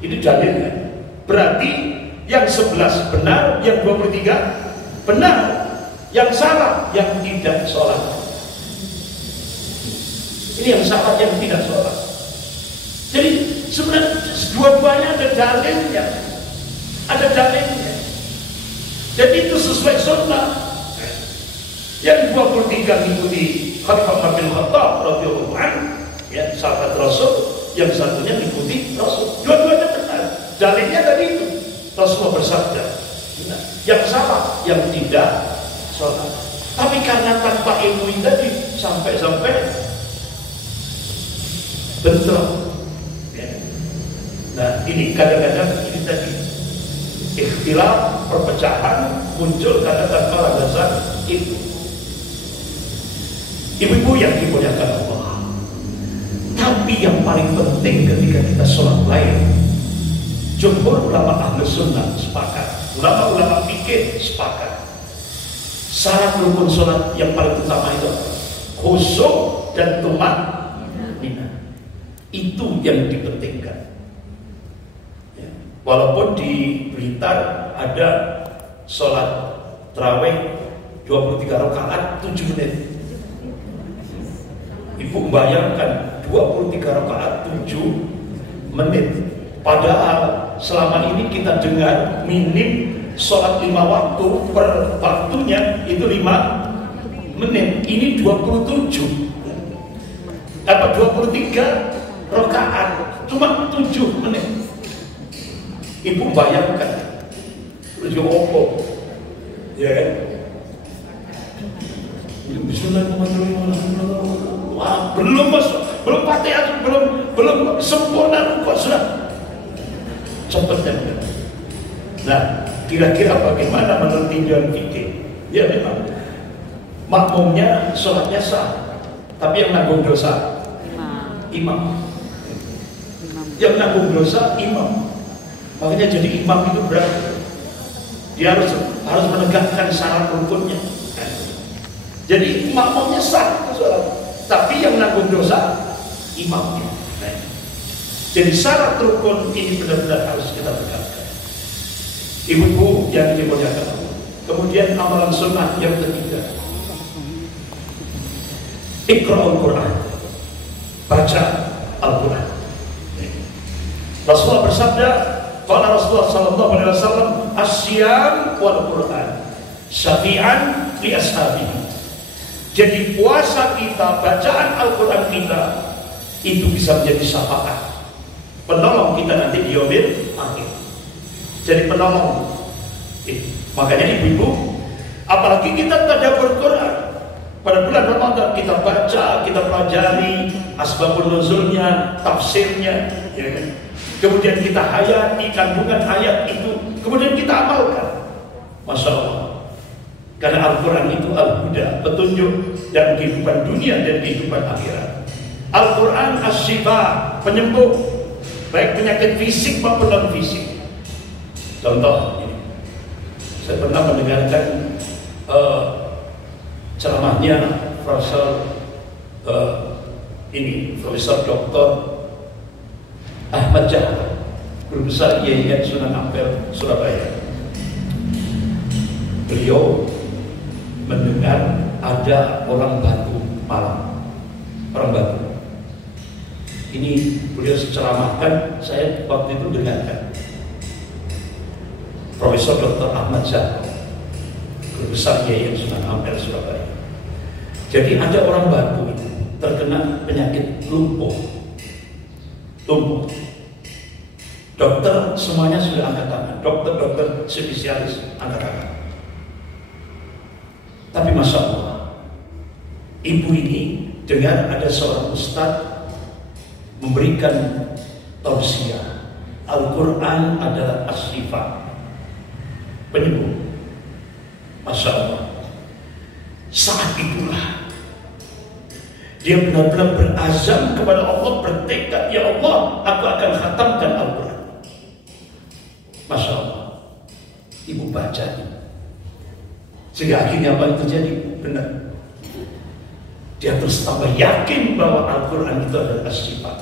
Itu dalilnya. Berarti yang 11 benar, yang 23 benar. Yang salah yang tidak sholat. Ini yang salah yang tidak sholat. Jadi sebenarnya dua-duanya ada dalilnya. Ada dalilnya. Jadi itu sesuai sunnah. Yang 23 mengikuti Khalifah bin Khattab radhiyallahu anhu, ya, sahabat Rasul. Yang satunya mengikuti Rasul. Dua-duanya benar. Dalilnya tadi itu. Rasulullah bersabda. Nah, yang salah yang tidak sholat. Tapi karena tanpa ilmu ini tadi sampai bentrok. Ya. Nah ini kadang-kadang ini tadi ikhtilaf, perpecahan muncul karena tanpa landasan itu. Ibu-ibu yang dimuliakan Allah. Tapi yang paling penting ketika kita sholat lain, jumhur ulama ahli sunnah sepakat, ulama-ulama fikih sepakat, syarat rukun sholat yang paling utama itu khusyuk dan tumanninah. Itu yang dipentingkan. Ya. Walaupun di Blitar ada sholat tarawih 23 rakaat 7 menit. Ibu membayangkan 23 rakaat 7 menit. Padahal selama ini kita dengar minim sholat 5 waktu per waktunya itu 5 menit. Ini 27 apa 23 rakaat cuma 7 menit. Ibu bayangkan 7 opo, ya kan? Bismillahirrahmanirrahim. Wah, belum masuk, belum Fatihah, belum sempurna rukuk sudah cepatnya. Nah, kira-kira bagaimana menurut tinjauan fikih? Ya memang makmumnya sholatnya sah, tapi yang nanggung dosa imam. Yang nanggung dosa imam. Makanya jadi imam itu berat. Dia harus menegakkan syarat rukunnya. Jadi makmumnya sah sholat, tapi yang nanggung dosa imamnya. Jadi syarat rukun ini benar-benar harus kita tegakkan. Ibu-ibu yang dimuliakan Allah. Kemudian amalan sunnah yang ketiga, Iqra'ul Quran, baca Al-Quran. Rasulullah bersabda, qala Rasulullah sallallahu alaihi wasallam, "Asyam wal Quran syafi'an li ashabihi." Jadi puasa kita, bacaan Al-Quran kita itu bisa menjadi syafaat, penolong kita nanti di yaumil akhir. Jadi penolong. Makanya ibu-ibu, apalagi kita tadabbur Quran pada bulan Ramadan, kita baca, kita pelajari asbabun nuzulnya, tafsirnya, ya kan? Kemudian kita hayati kandungan ayat itu, kemudian kita amalkan. Masya Allah. Karena Al-Quran itu al-huda, petunjuk dan kehidupan dunia dan kehidupan akhirat. Al-Quran as-shifa, penyembuh, baik penyakit fisik maupun non-fisik. Contoh, saya pernah mendengarkan ceramahnya Profesor Dr. Ahmad Jahar, Guru Besar IAIN Sunan Ampel, Surabaya. Beliau mendengar ada orang Batu malam, orang Batu. Ini beliau ceramahkan, saya waktu itu dengarkan. Profesor Dr. Ahmad Jahar, Guru Besar IAIN Sunan Ampel, Surabaya. Jadi ada orang Batu itu terkena penyakit lumpuh. Dokter semuanya sudah angkat tangan, dokter spesialis angkat tangan. Tapi Masya Allah, ibu ini dengar ada seorang ustadz memberikan tausiah, Al-Quran adalah as-shifa, penyembuh. Masya Allah. Saat itulah dia benar-benar berazam kepada Allah, bertekad, ya Allah, aku akan khatamkan Al-Quran. Masya Allah. Ibu baca ini. Sehingga akhirnya apa yang terjadi? Benar. Dia terus tambah yakin bahwa Al-Quran itu adalah as-shifa.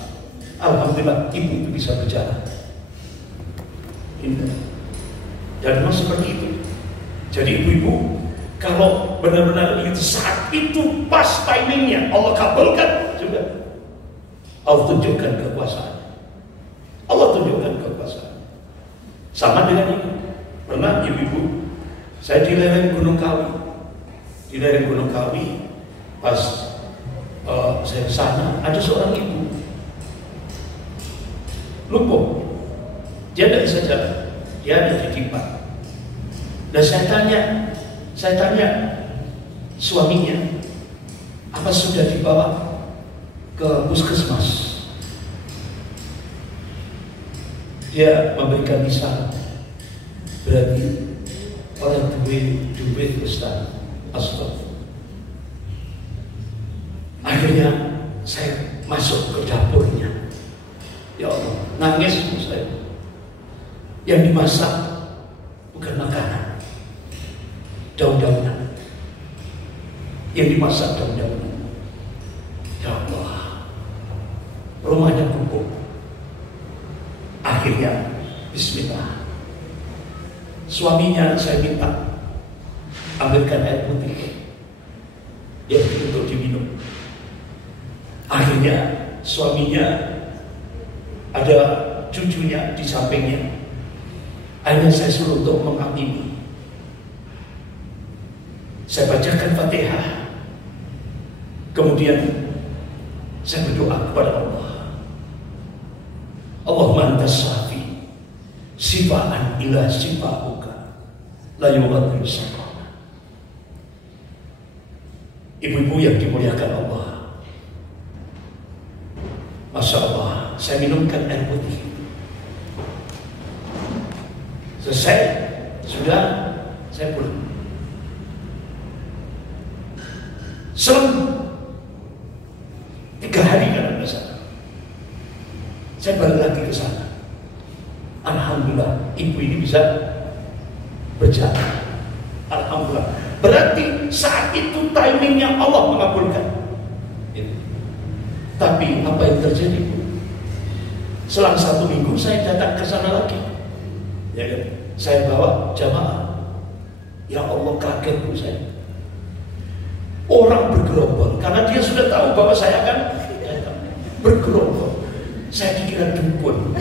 Alhamdulillah, ibu itu bisa berjalan. Dan memang seperti itu. Jadi ibu-ibu, Kalau benar-benar itu saat itu pas timingnya Allah kabulkan juga, Allah tunjukkan kekuasaan. Allah tunjukkan kekuasaan. Sama dengan ini. Pernah ibu-ibu, saya di lereng Gunung Kawi. Di lereng Gunung Kawi, pas saya ke sana, ada seorang ibu lumpuh. Dia tidak bisa jalan. Dia ada di timpa. Dan saya tanya suaminya, apa sudah dibawa ke puskesmas? Dia memberikan isyarat, berarti orang duit besar. Astagfirullah. Akhirnya saya masuk ke dapurnya. Ya Allah, nangis saya. Yang dimasak bukan makanan, daun-daunan. Yang dimasak daun-daunan. Ya Allah, rumahnya kumpul. Akhirnya, bismillah. Suaminya saya minta ambilkan air putih, ya untuk diminum. Akhirnya suaminya ada cucunya di sampingnya. Akhirnya saya suruh untuk mengamini. Saya bacakan Fatihah. Kemudian saya berdoa kepada Allah. Allahumma antas syafi, sifaan ila sifauka, la yughadiru saqama. Ibu-ibu yang dimuliakan Allah, Masya Allah, saya minumkan air putih. Selesai, sudah, saya pulang. Selama 3 hari kan ada sana. Saya balik lagi ke sana. Alhamdulillah, ibu ini bisa berjalan. Alhamdulillah. Berarti saat itu timingnya Allah mengabulkan. Tapi apa yang terjadi? Selang 1 minggu saya datang ke sana lagi. Ya kan? Saya bawa jamaah. Ya Allah, kaget bu saya. Orang bergerombol karena dia sudah tahu bahwa saya akan bergerombol. Saya dikira dukun.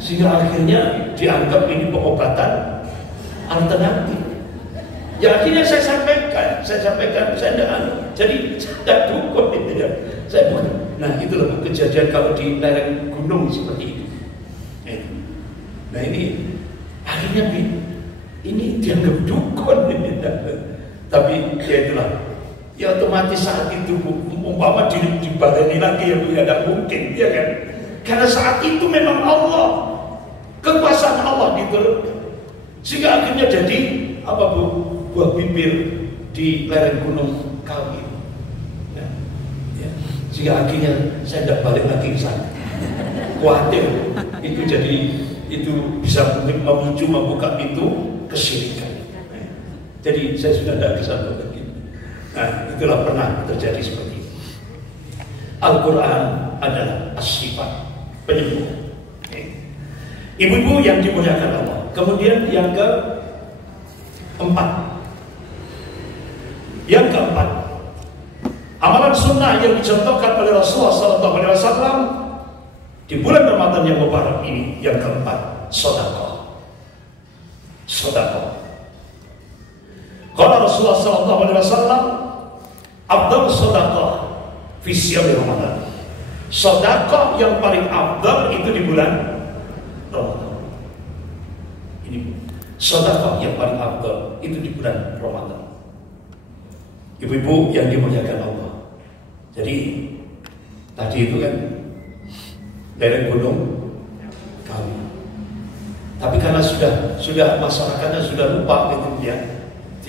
Sehingga akhirnya dianggap ini pengobatan alternatif. Ya akhirnya saya sampaikan, saya tidak jadi tidak dukun itu ya. Saya bukan. Nah itulah kejadian kalau di lereng gunung seperti itu. Nah ini akhirnya ini dianggap dukun ini. Tapi ya itulah. Ya otomatis saat itu umpama dibadani lagi ya tidak mungkin, ya kan? Karena saat itu memang Allah, kekuasaan Allah diturunkan. Sehingga akhirnya jadi apa bu? Buah bibir di lereng Gunung Kawi. Ya. Sehingga akhirnya saya tidak balik lagi ke sana. Khawatir itu jadi itu bisa memicu membuka pintu kesyirikan. Jadi saya sudah tidak ke sana lagi. Nah, itulah pernah terjadi seperti itu. Al-Quran adalah as-sifat, penyembuh. Ibu-ibu yang dimuliakan Allah. Kemudian yang keempat, amalan sunnah yang dicontohkan oleh Rasulullah SAW di bulan Ramadan yang mubarak ini. Yang keempat, sedekah. Kalau Rasulullah SAW, afdal sedekah fi syahri Ramadan. Sedekah yang paling afdal itu di bulan Ramadan. Ini sedekah yang paling afdal itu di bulan Ramadan. Ibu-ibu yang dimuliakan Allah. Jadi tadi itu kan lereng Gunung Kawi. Tapi karena sudah masyarakatnya sudah lupa gitu ya.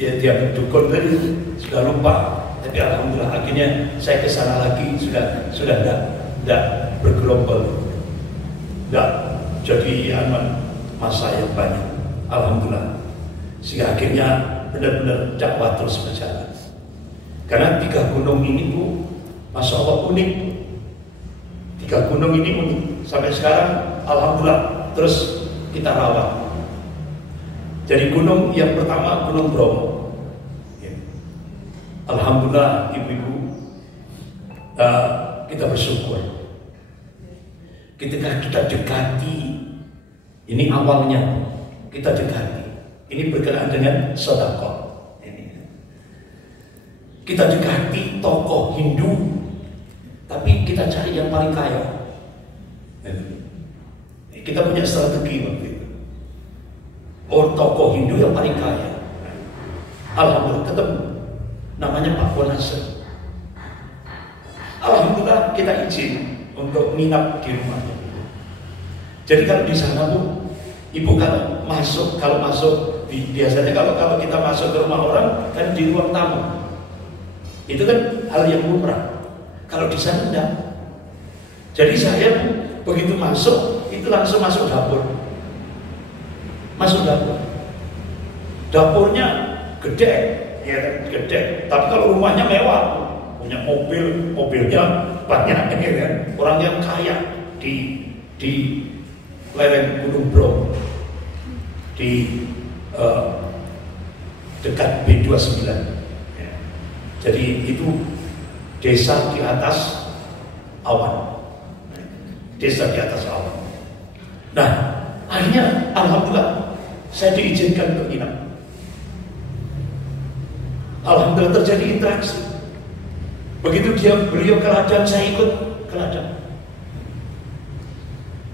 Dia berdukun tadi sudah lupa. Tapi alhamdulillah akhirnya saya ke sana lagi sudah tidak bergerombol. Tidak jadi masa yang banyak. Alhamdulillah. Sehingga akhirnya benar-benar dakwah terus berjalan. Karena 3 gunung ini bu, Masya Allah unik. 3 gunung ini unik. Sampai sekarang alhamdulillah terus kita rawat. Jadi gunung yang pertama Gunung Bromo. Ya. Alhamdulillah ibu-ibu, kita bersyukur. Ketika kita dekati, ini awalnya kita dekati. Ini berkenaan dengan sedekah. Kita dekati tokoh Hindu, tapi kita cari yang paling kaya. Kita punya strategi waktu itu. Oh, tokoh Hindu yang paling kaya. Alhamdulillah ketemu. Namanya Pak Bonasir. Alhamdulillah kita izin untuk nginap di rumahnya. Jadi kalau di sana Bu, ibu kalau masuk biasanya kalau kita masuk ke rumah orang kan di ruang tamu. Itu kan hal yang lumrah. Kalau di sana enggak. Jadi saya begitu masuk itu langsung masuk dapur. Masuk dapur. Dapurnya gede, ya gede. Tapi kalau rumahnya mewah, punya mobilnya banyak, ya kan? Orang yang kaya di lereng Gunung Bromo, di dekat B29. Ya. Jadi itu desa di atas awan. Desa di atas awan. Nah, akhirnya alhamdulillah saya diizinkan untuk nginap. Alhamdulillah terjadi interaksi. Begitu beliau ke ladang, saya ikut ke ladang.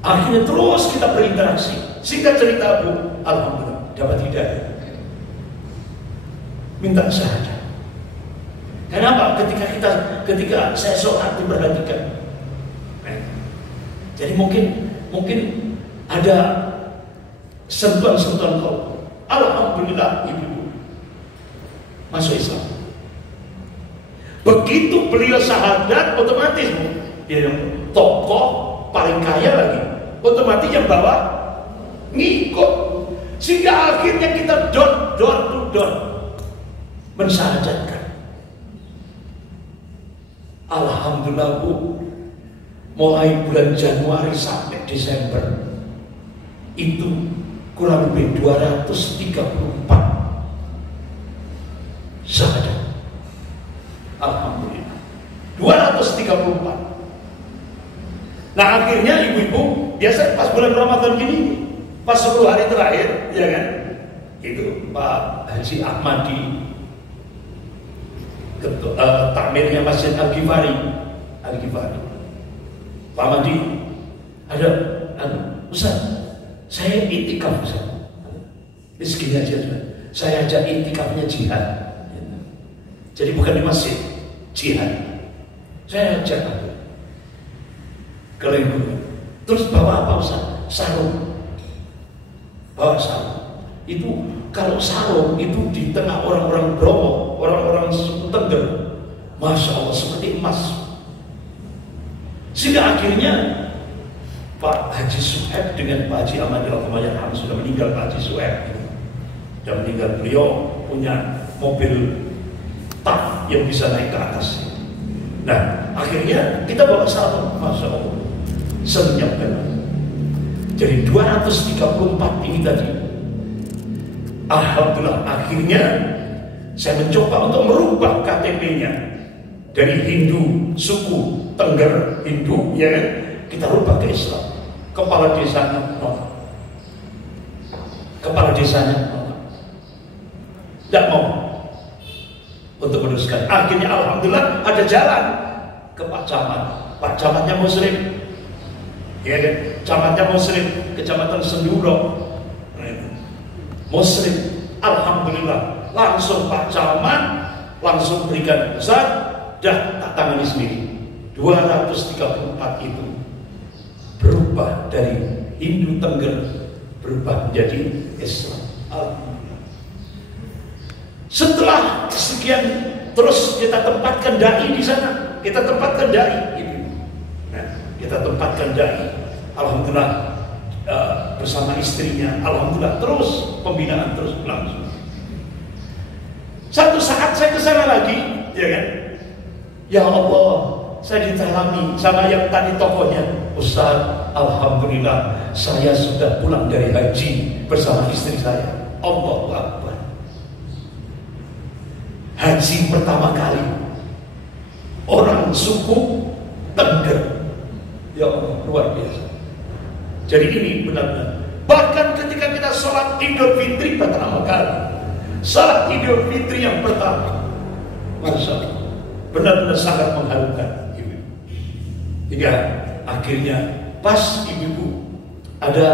Akhirnya terus kita berinteraksi. Singkat cerita Bu, alhamdulillah dapat hidayah. Minta syahadat. Kenapa? Ketika saya sholat diperhatikan. Jadi mungkin ada sentuhan-sentuhan kau. Alhamdulillah ibu masuk Islam. Begitu beliau syahadat, otomatis dia yang tokoh paling kaya lagi, otomatis yang bawa ngikut, sehingga akhirnya kita door to door mensyahadatkan. Alhamdulillah Bu, mulai bulan Januari sampai Desember itu kurang lebih 234 syahadat. Alhamdulillah 234. Nah akhirnya ibu-ibu biasa pas bulan Ramadan gini, pas 10 hari terakhir, ya kan, itu Pak Haji Ahmadi, takmirnya Masjid Al-Ghifari, Pak Ahmadi, ada Ustaz, saya itikaf Ustaz. Ini segini aja, saya ajak itikafnya jihad. Jadi bukan di masjid, jihad. Saya ajak keliling. Terus bawa apa Ustaz? Sarung. Bawa sarung. Itu kalau sarung itu di tengah orang-orang Bromo, orang-orang suku Tengger, Masya Allah seperti emas. Sehingga akhirnya Pak Haji Suhaib dengan Pak Haji Ahmad Al-Qamayarham sudah meninggal. Pak Haji Suhaib sudah meninggal. Beliau punya mobil tak yang bisa naik ke atas. Nah akhirnya kita bawa sarung, Masya Allah senyap kan. Jadi 234 ini tadi. Alhamdulillah akhirnya saya mencoba untuk merubah KTP-nya dari Hindu, suku Tengger Hindu, ya kan, kita rubah ke Islam. Kepala desanya nolak. Kepala desanya nolak. Tidak mau untuk meneruskan. Akhirnya alhamdulillah ada jalan ke Pak Camat. Pak Camatnya Muslim, ya kan, camatnya Muslim, Kecamatan Senduro, Muslim. Alhamdulillah langsung Pak Camat langsung berikan zat, dah tak tangani sendiri. 234 itu berubah dari Hindu Tengger berubah menjadi Islam. Alhamdulillah. Setelah sekian terus kita tempatkan dai di sana, kita tempatkan dai. Nah, kita tempatkan dai. Alhamdulillah bersama istrinya. Alhamdulillah terus pembinaan terus berlangsung. Satu saat saya ke sana lagi, ya kan? Ya Allah, saya ditalami sama yang tadi tokohnya. Ustaz, alhamdulillah saya sudah pulang dari haji bersama istri saya. Allahu Akbar. Haji pertama kali orang suku Tengger. Ya Allah, luar biasa. Jadi ini benar-benar. Bahkan ketika kita sholat Idul Fitri pertama kali, sholat Idul Fitri yang pertama, Masya Allah, benar-benar sangat mengharukan ibu. Hingga akhirnya pas ibu ada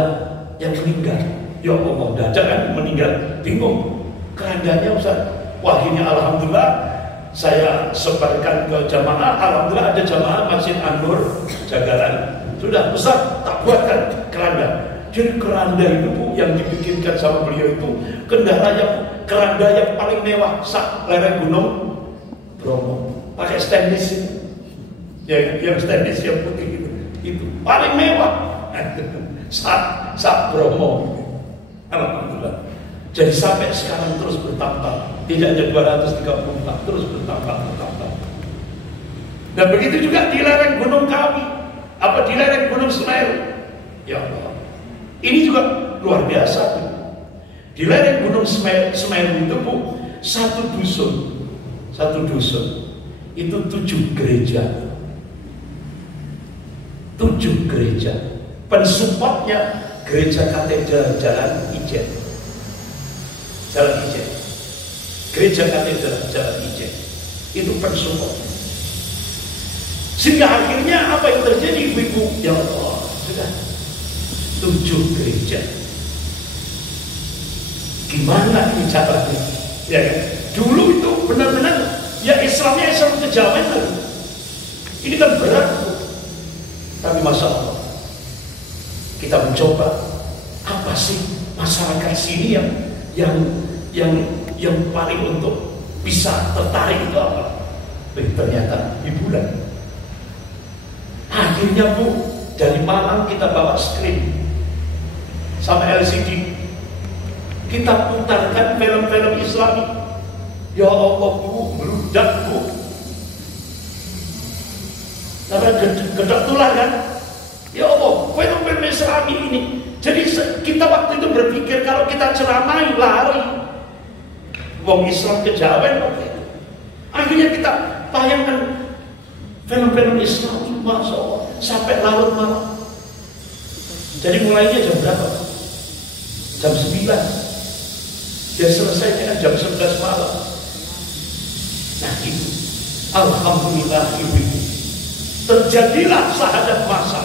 yang meninggal. Ya Allah, jangan meninggal, bingung. Kerandanya Ustaz. Wah, ini alhamdulillah saya sebarkan ke jamaah. Alhamdulillah ada jamaah Masjid An-Nur Jagalan. Sudah Ustaz, tak buatkan keranda. Jadi keranda itu Bu yang dibikinkan sama beliau itu keranda yang paling mewah sak lereng Gunung Bromo. Pakai stainless itu. Ya, yang stainless yang putih itu paling mewah. sak Bromo. Alhamdulillah. Jadi sampai sekarang terus bertambah. Tidak hanya 234, terus bertambah. Dan begitu juga di lereng Gunung Kawi, apa di lereng Gunung Semeru. Ya Allah, ini juga luar biasa. Di lereng Gunung Semeru itu Bu, satu dusun itu 7 gereja. 7 gereja. Pensupportnya gereja katedral Jalan Ijen. Gereja katedral Jalan Ijen. Itu pensupportnya. Sehingga akhirnya apa yang terjadi ibu-ibu? Ya Allah, sudah 7 gereja. Gimana ini caranya? Ya kan? Dulu itu benar-benar ya Islamnya Islam kejawen kan. Ini kan berat. Tapi Masya Allah, kita mencoba apa sih masyarakat sini yang paling untuk bisa tertarik itu apa? Ternyata hiburan. Akhirnya Bu, dari Malang kita bawa screen sama LCD. Kita putarkan film-film Islami. Ya Allah Bu, meludak Bu. Karena gedek tular kan. Ya Allah, film-film Islami ini. Jadi kita waktu itu berpikir kalau kita ceramai lari. Wong Islam kejawen waktu itu. Akhirnya kita tayangkan film-film Islam, Masya Allah, sampai larut malam. Jadi mulainya jam berapa? Jam 9. Dan selesainya jam 11 malam. Nah itu, alhamdulillah ibu-ibu, terjadilah syahadat masal.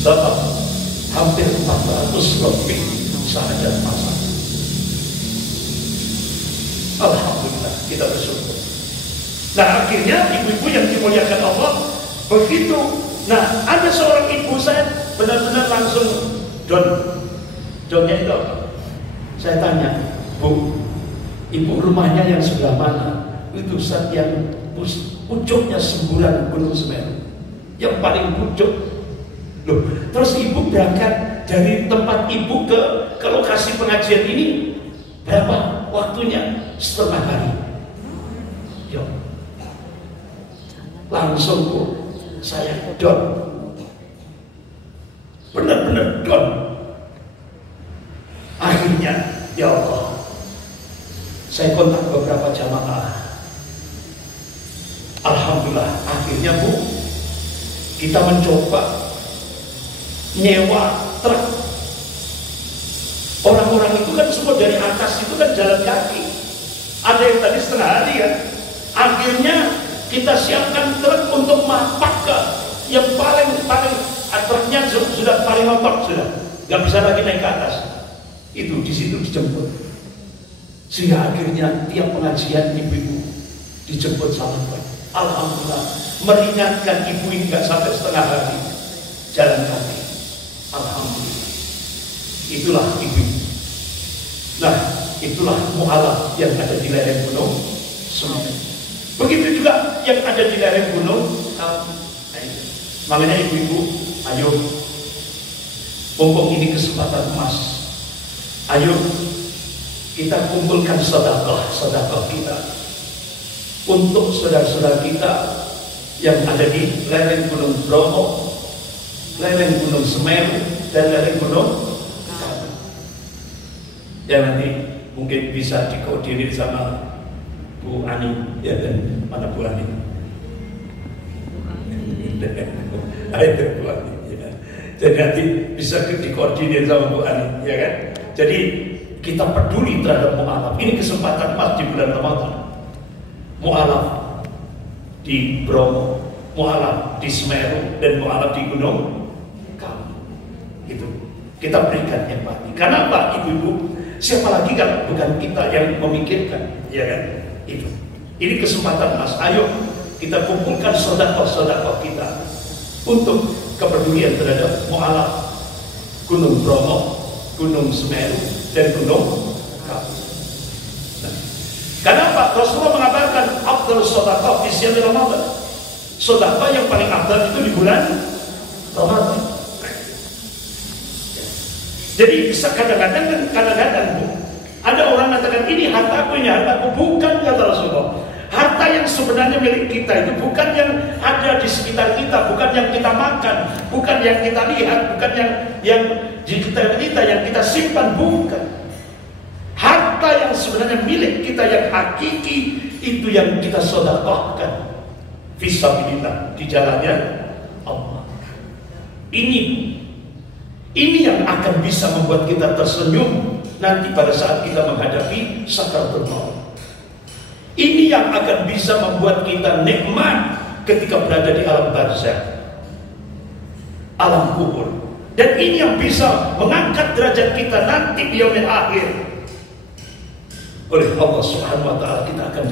Dapat hampir 400 lebih syahadat masal. Alhamdulillah, kita bersyukur. Nah akhirnya ibu-ibu yang dimuliakan Allah begitu. Nah ada seorang ibu, saya benar-benar langsung donnya itu apa? Saya tanya, Bu, ibu rumahnya yang sebelah mana? Itu saat yang pucuknya semburan Gunung Semeru, yang paling pucuk. Loh, terus ibu berangkat dari tempat ibu ke lokasi pengajian ini berapa waktunya? Setengah hari. Yo. Langsung Bu, saya don. Benar-benar don. Akhirnya, ya Allah, saya kontak beberapa jamaah. Alhamdulillah, akhirnya Bu, kita mencoba nyewa truk. Orang-orang itu kan semua dari atas itu kan jalan kaki. Ada yang tadi setengah hari ya. Akhirnya kita siapkan truk untuk mapak ke yang paling truknya sudah paling mentok sudah, nggak bisa lagi naik ke atas. Itu di situ dijemput. Sehingga akhirnya tiap pengajian ibu-ibu dijemput sahabat. Alhamdulillah, meringankan ibu ini nggak sampai setengah hari jalan kaki. Alhamdulillah. Itulah ibu. Nah, itulah mu'alaf yang ada di lereng Gunung Semeru. Begitu juga yang ada di lereng Gunung Makanya ibu-ibu, ayo, mumpung ini kesempatan emas. Ayo kita kumpulkan sedekah kita untuk saudara-saudara kita yang ada di lereng Gunung Bromo, lereng Gunung Semeru, dan lereng Gunung Kawi. yang nanti mungkin bisa dikoordinir sama Bu Ani, ya kan? Mana Bu Ani? Ada Bu Ani, ya. Jadi nanti bisa dikoordinir sama Bu Ani, ya kan? Jadi kita peduli terhadap mu'alaf. Ini kesempatan emas di bulan Ramadan. Mu'alaf di Bromo, mu'alaf di Semeru, dan mu'alaf di Gunung Kawi. Itu kita berikan empati. Karena apa, ibu-ibu? Siapa lagi kan bukan kita yang memikirkan, ya kan? Itu. Ini kesempatan emas. Ayo kita kumpulkan sedekah kita untuk kepedulian terhadap mu'alaf Gunung Bromo, Gunung Semeru, dan Gunung Kawi. Nah, kenapa Rasulullah mengabarkan afdal sedekah di siang Ramadan? Sedekah yang paling afdal itu di bulan Ramadan. Jadi bisa kadang-kadang Bu, ada orang mengatakan ini hartaku, ini hartaku. Bukan, kata Rasulullah. Harta yang sebenarnya milik kita itu bukan yang ada di sekitar kita, bukan yang kita makan, bukan yang kita lihat, bukan yang di sekitar kita, yang kita simpan, bukan. Harta yang sebenarnya milik kita yang hakiki itu yang kita sedekahkan fisabilillah, di jalannya Allah. Ini yang akan bisa membuat kita tersenyum nanti pada saat kita menghadapi sakaratul maut. Ini yang akan bisa membuat kita nikmat ketika berada di alam barzakh, alam kubur. Dan ini yang bisa mengangkat derajat kita nanti di yaumil akhir. Oleh Allah Subhanahu wa taala kita akan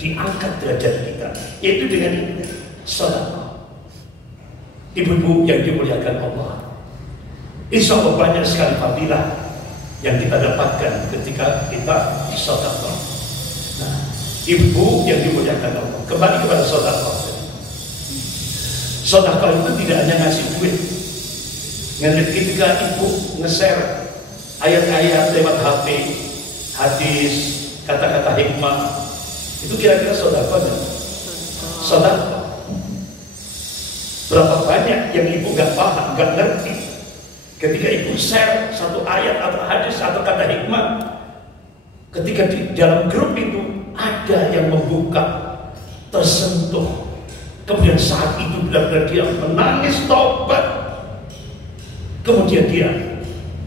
diangkat derajat kita, yaitu dengan sedekah. Ibu-ibu yang dimuliakan Allah, insya Allah banyak sekali fadilah yang kita dapatkan ketika kita bersedekah. Nah, ibu yang dimuliakan Allah, kembali kepada sedekah. Sedekah itu tidak hanya ngasih duit. Ketika ibu nge-share ayat-ayat lewat HP, hadis, kata-kata hikmah, itu kira-kira sedekah kan? Sedekah. Berapa banyak yang ibu gak paham, gak ngerti, ketika ibu share satu ayat atau hadis atau kata hikmah, ketika di dalam grup itu ada yang membuka, tersentuh, kemudian saat itu benar-benar dia menangis taubat, kemudian dia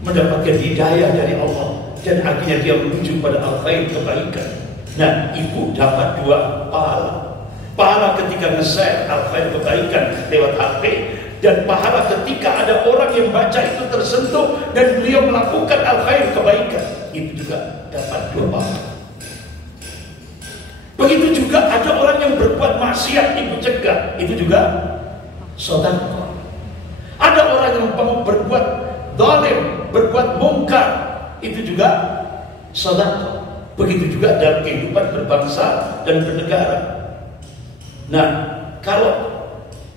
mendapatkan hidayah dari Allah, dan akhirnya dia menuju pada al-khair, kebaikan. Nah, ibu dapat dua pahala. Pahala ketika nge-share al-khair, kebaikan lewat HP, dan pahala ketika ada orang yang baca itu tersentuh dan beliau melakukan al-khair, kebaikan. Itu juga dapat dua pahala. Begitu juga ada orang yang berbuat maksiat, ibu cegah, itu juga sedekah. Ada orang yang mau berbuat zalim, berbuat mungkar, itu juga sedekah. Begitu juga dalam kehidupan berbangsa dan bernegara. Nah, kalau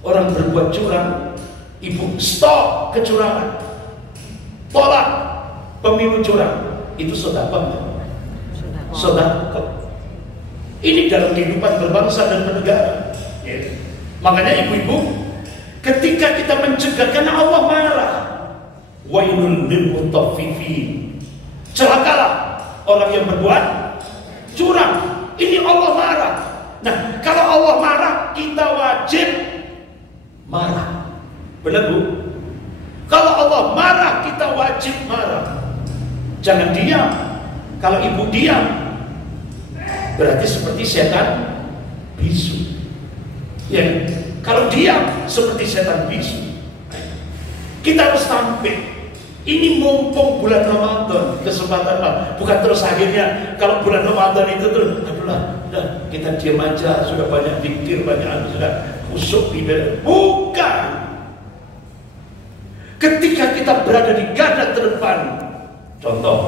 orang berbuat curang, ibu stop kecurangan, tolak pemilu curang, itu sedekah. Sedekah. Ini dalam kehidupan berbangsa dan bernegara. Ya. Makanya ibu-ibu, ketika kita mencegah, karena Allah marah, wailul lil mutaffifin, celakalah orang yang berbuat curang. Ini Allah marah. Nah, kalau Allah marah, kita wajib marah. Benar, Bu? Kalau Allah marah, kita wajib marah. Jangan diam. Kalau ibu diam, berarti seperti setan bisu. Ya, kalau diam seperti setan bisu. Kita harus tampil. Ini mumpung bulan Ramadan, kesempatan lah. Bukan terus akhirnya kalau bulan Ramadan itu terus, adulah, udah kita diam aja, sudah banyak zikir, banyak sudah khusyuk ibadah. Bukan. Ketika kita berada di garda terdepan, contoh,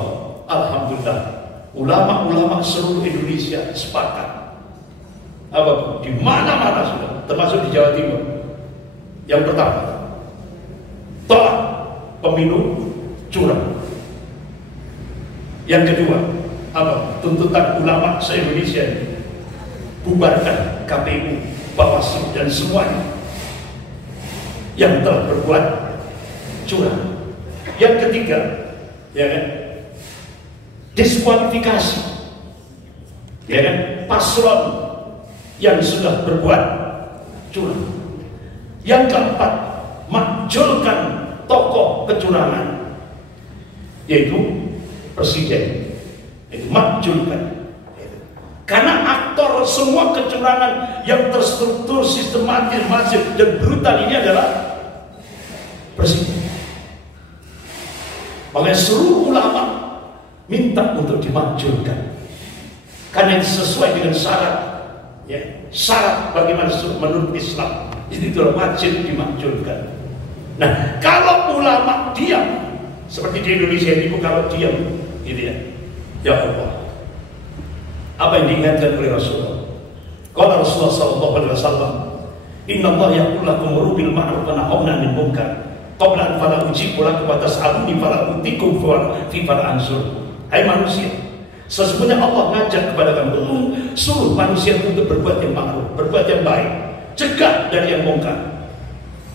alhamdulillah, ulama-ulama seluruh Indonesia sepakat. Apa? Di mana-mana sudah, termasuk di Jawa Timur. Yang pertama, tolak pemilu curang. Yang kedua, apa? Tuntutan ulama se-Indonesia ini, bubarkan KPU, Bawaslu, dan semuanya yang telah berbuat curang. Yang ketiga, ya kan? diskualifikasi, ya kan, paslon yang sudah berbuat curang. Yang keempat, makjulkan tokoh kecurangan, yaitu presiden, itu makjulkan. Karena aktor semua kecurangan yang terstruktur, sistematis, masif dan brutal ini adalah presiden. Makanya seluruh ulama minta untuk dimakjulkan, karena itu sesuai dengan syarat, ya, syarat bagaimana menurut Islam itu wajib dimakjulkan. Nah, kalau ulama diam seperti di Indonesia ini, kalau diam gitu ya Allah, apa yang diingatkan oleh Rasulullah? Kalau Rasulullah SAW, Inna Allah yaqulu lakum muru bil ma'ruf wa nahawna 'anil munkar qabla an fala ujibu lakum wa tas'aluni fala utikum fi fala ansur. Hai manusia, sesungguhnya Allah ngajak kepada kamu, suruh manusia untuk berbuat yang ma'ruf, berbuat yang baik, cegah dari yang mungkar,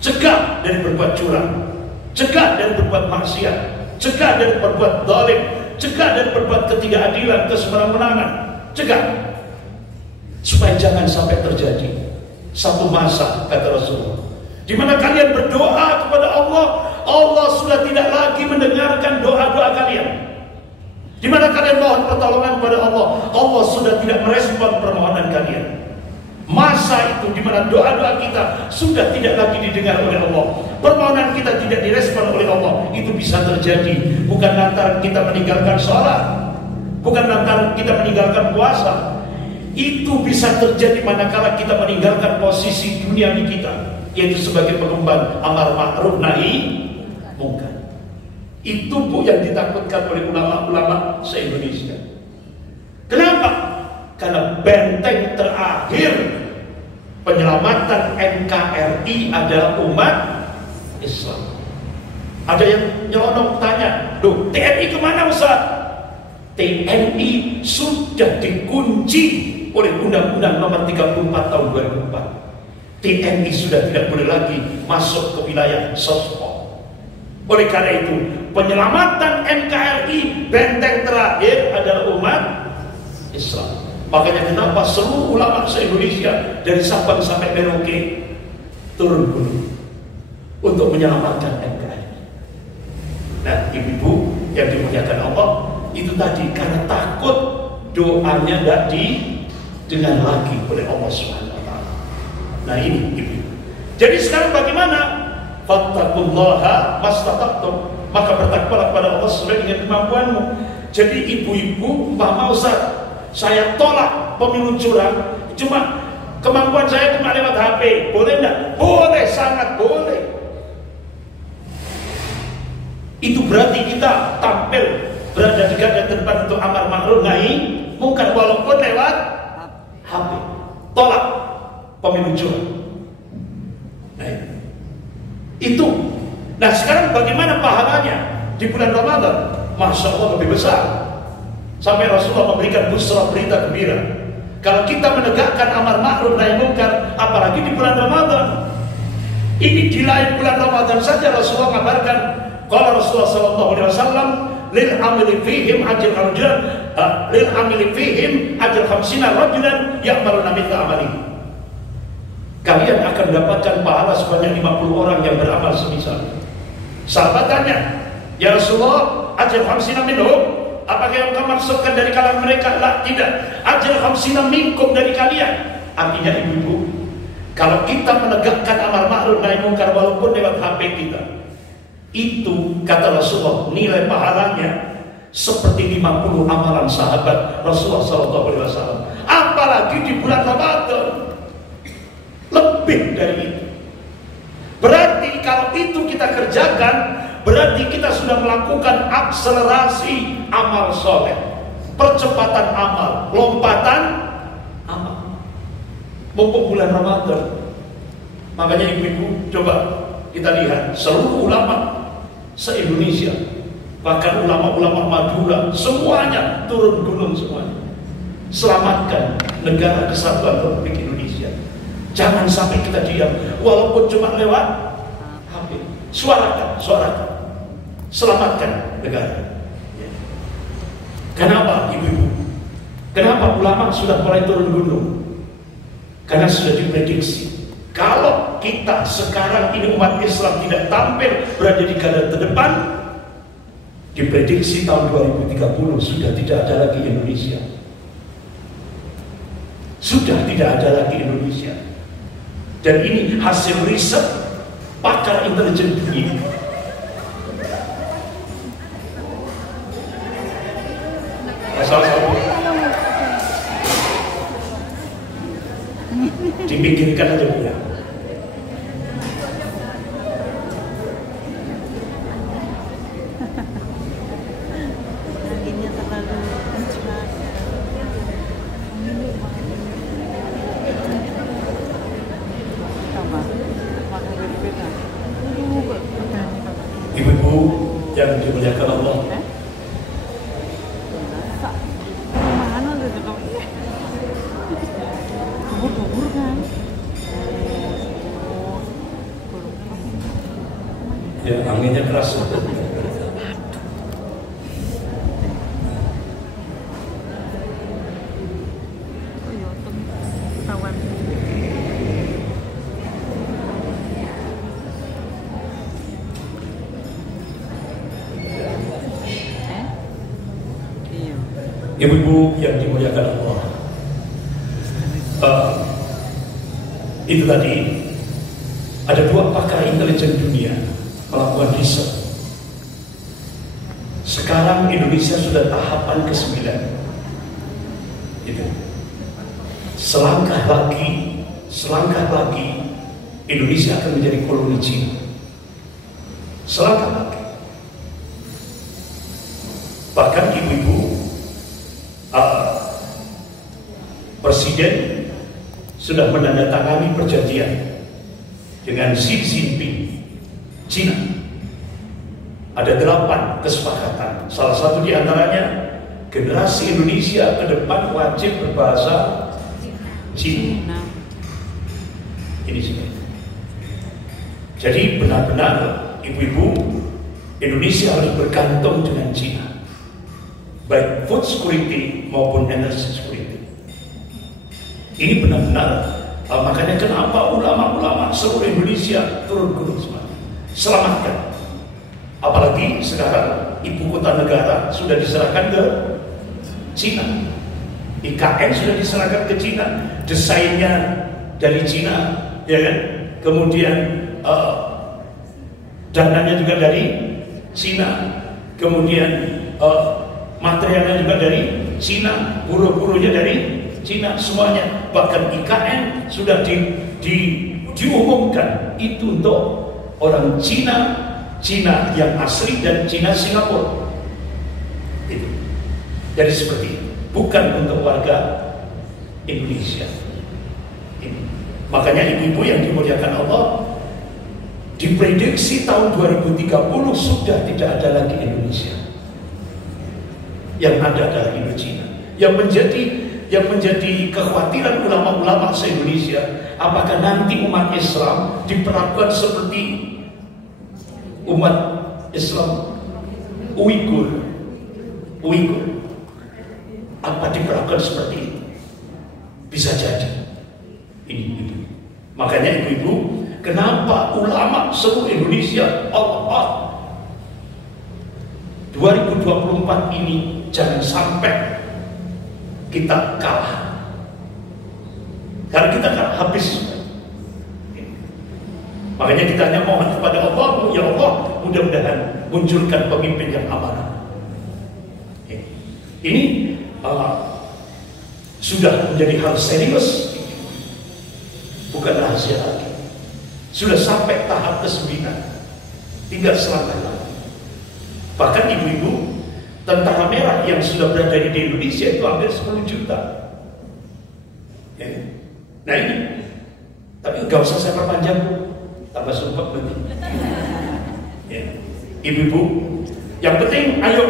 cegah dari berbuat curang, cegah dari berbuat maksiat, cegah dari berbuat zalim, cegah dari berbuat ketidakadilan, kesemena-menangan, cegah supaya jangan sampai terjadi satu masa, kata Rasulullah, di mana kalian berdoa kepada Allah, Allah sudah tidak lagi mendengarkan doa-doa kalian. Di mana kalian mohon pertolongan kepada Allah, Allah sudah tidak merespon permohonan kalian. Masa itu di mana doa-doa kita sudah tidak lagi didengar oleh Allah, permohonan kita tidak direspon oleh Allah. Itu bisa terjadi bukan lantaran kita meninggalkan sholat, bukan lantaran kita meninggalkan puasa. Itu bisa terjadi manakala kita meninggalkan posisi dunia kita, yaitu sebagai pengemban amar ma'ruf nahi mungkar. Itu yang ditakutkan oleh ulama-ulama se-Indonesia. Kenapa? Karena benteng terakhir penyelamatan NKRI adalah umat Islam. Ada yang nyelonong tanya, "Duh, TNI kemana Ustaz?" TNI sudah dikunci oleh Undang-Undang Nomor 34 Tahun 2004. TNI sudah tidak boleh lagi masuk ke wilayah Sospol. Oleh karena itu, penyelamatan NKRI benteng terakhir adalah umat Islam. Makanya kenapa seluruh ulama se-Indonesia dari Sabang sampai Merauke turun gunung untuk menyelamatkan NKRI. Nah, ibu-ibu yang dimuliakan Allah, itu tadi karena takut doanya tidak didengar lagi oleh Allah SWT. Nah ini ibu. Jadi sekarang bagaimana? Fattaqullaha mastata'tum, maka bertakwalah kepada Allah sesuai dengan kemampuanmu. Jadi ibu-ibu, Pak Ustaz, saya tolak pemilu curang, cuma kemampuan saya cuma lewat HP, boleh enggak? Boleh, sangat boleh. Itu berarti kita tampil berada di garda terdepan untuk amar ma'ruf nahi mungkar walaupun lewat HP. Tolak pemilu curang. Nah, itu. Nah, sekarang bagaimana pahalanya di bulan Ramadan? Masya Allah lebih besar. Sampai Rasulullah memberikan busra, berita gembira. Kalau kita menegakkan amar ma'ruf nahi mungkar, apalagi di bulan Ramadan. Ini di lain bulan Ramadan saja Rasulullah kabarkan, kalau Rasulullah SAW lil amili fihim ajr rajulan lil amili fihim ajr 50 rajulan ya'maluna mithla amali. Kalian akan mendapatkan pahala sebanyak 50 orang yang beramal semisal. Sahabat tanya, "Ya Rasulullah, ajr 50 minhum, apakah yang kamu maksudkan dari kalangan mereka?" Lah, tidak. Ajr 50 minkum, dari kalian. Artinya ibu-ibu, kalau kita menegakkan amar ma'ruf nahi mungkar walaupun lewat HP kita, itu kata Rasulullah nilai pahalanya seperti 50 amalan sahabat Rasulullah SAW. Apalagi di bulan Ramadan, lebih dari itu. Berarti kalau itu kita kerjakan, berarti kita sudah melakukan akselerasi amal soleh, percepatan amal, lompatan amal. Mumpung bulan Ramadan. Makanya ibu-ibu, coba kita lihat seluruh ulama se-Indonesia, bahkan ulama-ulama Madura, semuanya turun gunung semuanya. Selamatkan negara kesatuan Republik Indonesia. Jangan sampai kita diam, walaupun cuma lewat HP. Suarakan, suarakan. Selamatkan negara. Kenapa ibu-ibu? Kenapa ulama sudah mulai turun gunung? Karena sudah diprediksi, kalau kita sekarang ini umat Islam tidak tampil berada di garda terdepan, diprediksi tahun 2030 sudah tidak ada lagi Indonesia. Sudah tidak ada lagi Indonesia. Dan ini hasil riset pakar intelijen dunia. Dipikirkan aja Bu ya. Ibu-ibu yang dimuliakan Allah, ya anginnya keras. Ibu-ibu yang dimuliakan Allah, itu tadi ada dua pakar intelijen dunia melakukan riset. Sekarang Indonesia sudah tahapan ke-9. Itu. Selangkah lagi Indonesia akan menjadi koloni Cina. Selangkah lagi. Bahkan ibu-ibu, Presiden sudah menandatangani perjanjian dengan Xi Jinping Cina. Ada 8 kesepakatan. Salah satu di antaranya, generasi Indonesia ke depan wajib berbahasa Cina. Ini semua. Jadi benar-benar ibu-ibu, Indonesia harus bergantung dengan Cina, baik food security maupun energy security. Ini benar-benar, makanya kenapa ulama-ulama seluruh Indonesia turun gunung semua. Selamatkan. Apalagi sekarang ibu kota negara sudah diserahkan ke Cina. IKN sudah diserahkan ke Cina, desainnya dari Cina, ya kan? Kemudian dananya juga dari Cina, kemudian materialnya juga dari Cina, buruh-buruhnya dari Cina, semuanya. Bahkan IKN sudah diumumkan itu untuk orang Cina yang asli dan Cina Singapura. Itu. Jadi seperti itu. Bukan untuk warga Indonesia. Ini. Makanya ibu-ibu yang dimuliakan Allah, diprediksi tahun 2030 sudah tidak ada lagi Indonesia. Yang ada adalah Indochina. Yang menjadi kekhawatiran ulama-ulama se-Indonesia, apakah nanti umat Islam diperlakukan seperti umat Islam Uighur? Apa diperlakukan seperti itu? Bisa jadi. Ini. Makanya ibu-ibu, kenapa ulama seluruh Indonesia, Allah, 2024 ini jangan sampai kita kalah. Karena kita akan habis. Makanya kita hanya mohon kepada Allah, ya Allah, mudah-mudahan munculkan pemimpin yang amanah. Ini sudah menjadi hal serius, bukan rahasia lagi. Sudah sampai tahap ke-9, tinggal selangkah lagi. Bahkan ibu-ibu, tentara merah yang sudah berada di Indonesia itu hampir 10 juta. Ya. Nah ini, tapi nggak usah saya perpanjang, tambah sumpah nanti. Ya. Ibu-ibu, yang penting ayo,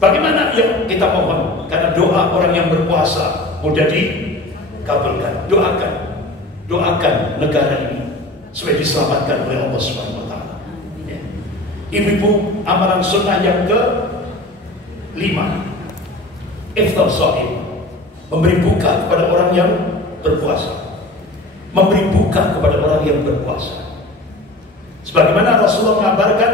bagaimana? Yuk kita mohon, karena doa orang yang berpuasa mudah dikabulkan. Doakan negara ini supaya diselamatkan oleh Allah Subhanahu wa Ta'ala. Ya. Ibu-ibu, amalan sunnah yang ke-5, Iftar shaim, memberi buka kepada orang yang berpuasa. Memberi buka kepada orang yang berpuasa. Sebagaimana Rasulullah mengabarkan,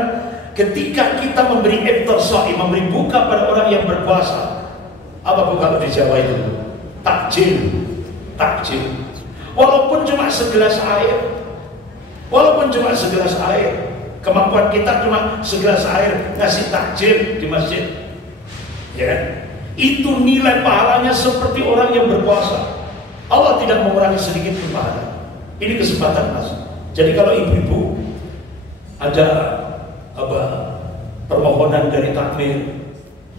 ketika kita memberi iftar shaim, memberi buka pada orang yang berpuasa, apa bu kalau di Jawa itu? Takjil. Takjil. Walaupun cuma segelas air, walaupun cuma segelas air, kemampuan kita cuma segelas air ngasih takjil di masjid, ya, itu nilai pahalanya seperti orang yang berpuasa. Allah tidak mengurangi sedikit pun pahala. Ini kesempatan mas. Jadi kalau ibu-ibu ada permohonan dari takmir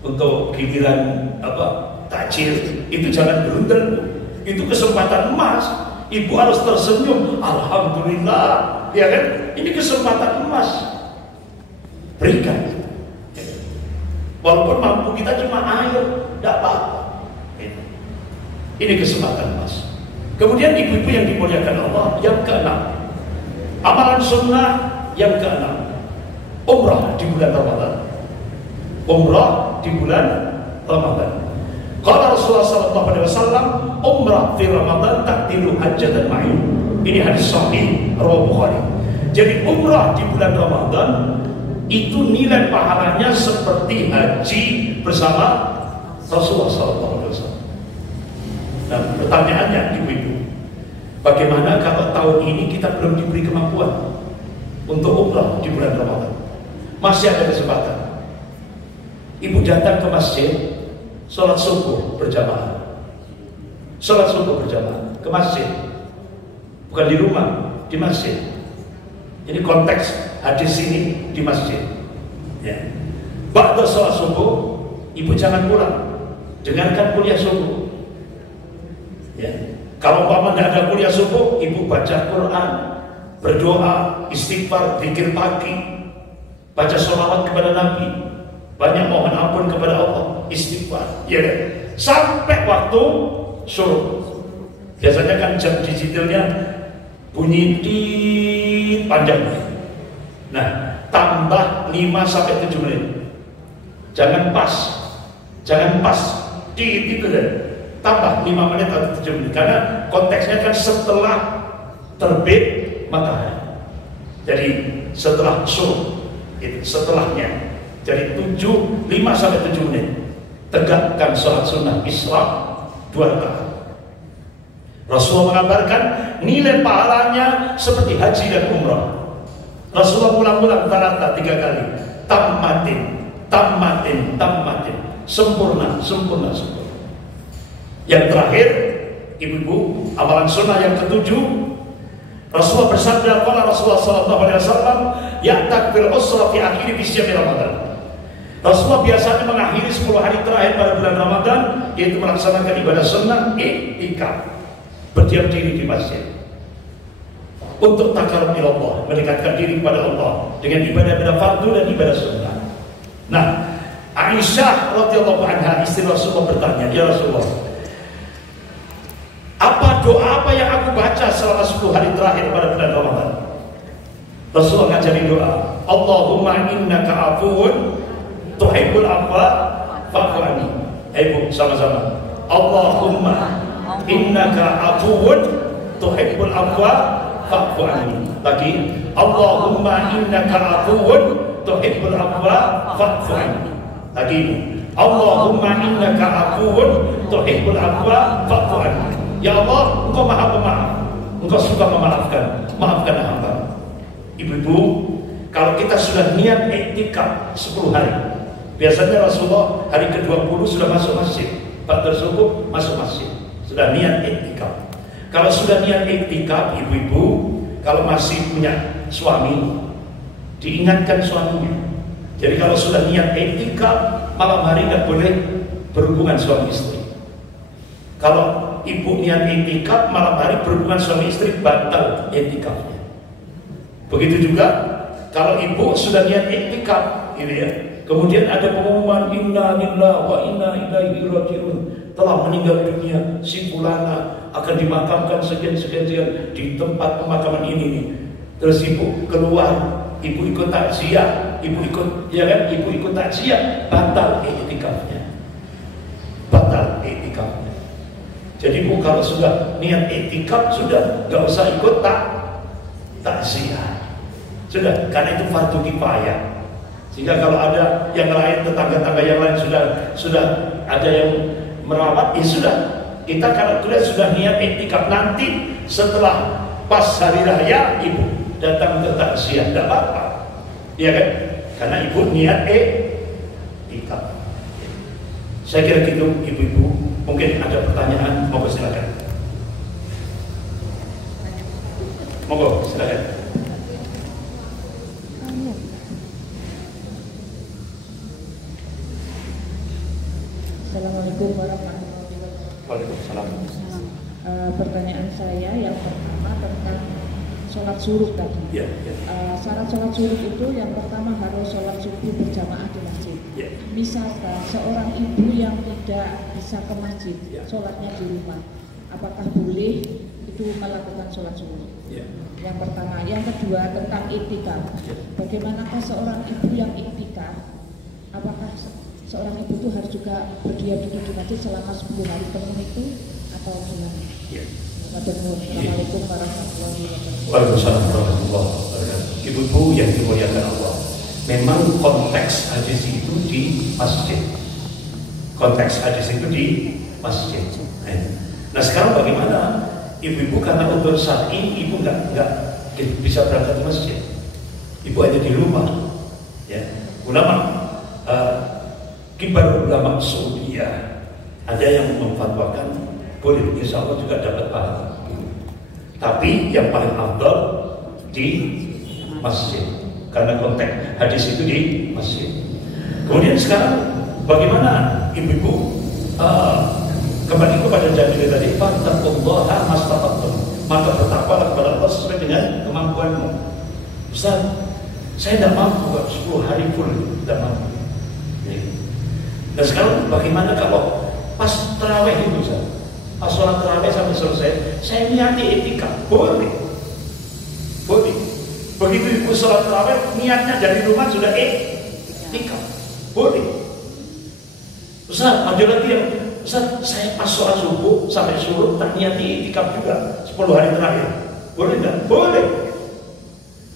untuk giliran takjil, itu jangan berundel. Itu kesempatan emas. Ibu harus tersenyum, alhamdulillah, ya kan? Ini kesempatan emas. Berikan. Walaupun mampu kita cuma air, tidak apa-apa. Ini kesempatan emas. Kemudian ibu-ibu yang dimuliakan Allah, yang keenam, amalan sunnah yang keenam, umrah di bulan Ramadan. Umrah di bulan Ramadan. Qala Rasulullah SAW, umrah di Ramadan takdiru hajjatan ma'i. Ini hadis sahih riwayat Bukhari. Jadi umrah di bulan Ramadan itu nilai pahalanya seperti haji bersama Rasulullah SAW. Nah, pertanyaannya ibu-ibu, bagaimana kalau tahun ini kita belum diberi kemampuan untuk umrah di bulan Ramadan? Masih ada kesempatan. Ibu datang ke masjid, sholat subuh berjamaah. Sholat subuh berjamaah ke masjid, bukan di rumah, di masjid. Ini konteks hadis ini di masjid. Ya. Ba'da sholat subuh, ibu jangan pulang, dengarkan kuliah subuh. Ya. Kalau umpama tidak ada kuliah subuh, ibu baca Quran, berdoa, istighfar, zikir pagi, baca sholawat kepada Nabi, banyak mohon ampun kepada Allah, istighfar, ya kan? Sampai waktu suruh. Biasanya kan jam digitalnya bunyi di panjang. Nah, tambah 5-7 menit. Jangan pas di itu deh. Tambah 5 menit atau 7 menit, karena konteksnya kan setelah terbit matahari. Jadi setelah suruh, itu setelahnya. Jadi 5-7 menit tegakkan sholat sunnah Isra 2 rakaat. Rasulullah mengabarkan nilai pahalanya seperti haji dan umrah. Rasulullah ulang-ulang 3 kali, tammatin, sempurna. Yang terakhir, ibu-ibu, amalan sunnah yang ketujuh, Rasulullah bersabda, qala Rasulullah SAW, ya'takfir usra fi akhiri bisyami Ramadan. Rasulullah biasanya mengakhiri 10 hari terakhir pada bulan Ramadan, yaitu melaksanakan ibadah sunnah, i'tikaf, berdiam diri di masjid, untuk takarrub ila Allah, mendekatkan diri kepada Allah dengan ibadah-ibadah fardu dan ibadah sunnah. Nah, Aisyah radhiyallahu anha, istri Rasulullah, bertanya, ya Rasulullah, apa doa apa yang aku baca selama 10 hari terakhir pada bulan Ramadan? Rasulullah ngajarin doa, Allahumma innaka afuwun tuhibbul afwa fa'fu anni. Ibu sama-sama, Allahumma innaka afuwun tuhibbul afwa fa'fu anni. Lagi, Allahumma innaka afuwun tuhibbul afwa fa'fu anni. Lagi, Allahumma innaka afuwun tuhibbul afwa fa'fu anni. Ya Allah, Engkau Maha Pemaaf, Engkau suka memaafkan, maafkan hamba. Ibu-ibu, kalau kita sudah niat iktikaf 10 hari, biasanya Rasulullah hari ke-20 sudah masuk masjid, ba'da subuh masuk masjid, sudah niat iktikaf. Kalau sudah niat iktikaf, ibu-ibu, kalau masih punya suami, diingatkan suaminya. Jadi kalau sudah niat iktikaf, malam hari tidak boleh berhubungan suami istri. Kalau ibu niat iktikaf, malam hari berhubungan suami istri, batal iktikafnya. Begitu juga kalau ibu sudah niat iktikaf, gitu ya, kemudian ada pengumuman inna lillahi wa inna ilaihi raji'un, telah meninggal dunia si fulana, akan dimakamkan sekian di tempat pemakaman ini nih. Terus ibu keluar, ibu ikut takziah, ibu ikut takziah, batal iktikafnya. Batal berat iktikafnya. Jadi Bu kalau sudah niat iktikaf sudah nggak usah ikut takziah. Sudah, karena itu fardu kifayah. Sehingga kalau ada yang lain, tetangga-tetangga yang lain sudah ada yang merawat, ya sudah. Kita kalau sudah niat iktikaf, nanti setelah pas hari raya ibu datang ke takziah, tidak apa-apa, ya kan? Karena ibu niat iktikaf. Saya kira gitu ibu-ibu. Mungkin ada pertanyaan, monggo silakan. Monggo silakan. Assalamualaikum warahmatullahi wabarakatuh. Waalaikumsalam. Pertanyaan saya yang pertama tentang sholat suruh tadi. Ya. Syarat sholat suruh itu yang pertama harus sholat subuh berjamaah di masjid. Ya. Misalkan seorang ibu yang tidak bisa ke masjid, Ya. sholatnya di rumah, apakah boleh itu melakukan sholat subuh? Ya. Yang pertama, yang kedua tentang iktikaf. Ya. Bagaimanakah seorang ibu yang iktikaf? Apakah seorang ibu itu harus juga berdiam diri di masjid selama 10 hari penuh itu atau gimana? Ya. Assalamualaikum warahmatullahi wabarakatuh. Waalaikumsalam warahmatullahi wabarakatuh. Ibu-ibu yang dimuliakan Allah, memang konteks hadis itu di masjid. Konteks hadis itu di masjid. Nah sekarang bagaimana ibu-ibu karena untuk saat ini ibu nggak bisa berangkat ke masjid, ibu hanya di rumah. Ya, ulama kibar ulama Saudiyah ada yang memfatwakan boleh, insya Allah juga dapat pahala. Tapi yang paling afdal di masjid, karena konteks hadis itu di masjid. Kemudian sekarang bagaimana ibu-ibu kembali kepada dalil tadi, fattaqullaha mastata'tum, maka bertakwalah kepada Allah sesuai dengan kemampuanmu. Ustaz, saya tidak mampu 10 hari full, tidak mampu. Dan sekarang bagaimana kalau pas terawih itu Ustaz? Pas sholat terawih sampai selesai, saya niati iktikaf, boleh. Boleh. Begitu ibu sholat terawih, niatnya dari rumah sudah iktikaf, boleh. Ustaz, ada lagi yang Ustaz, saya pas sholat subuh sampai suruh tak niati iktikaf juga 10 hari terakhir, boleh enggak? Boleh.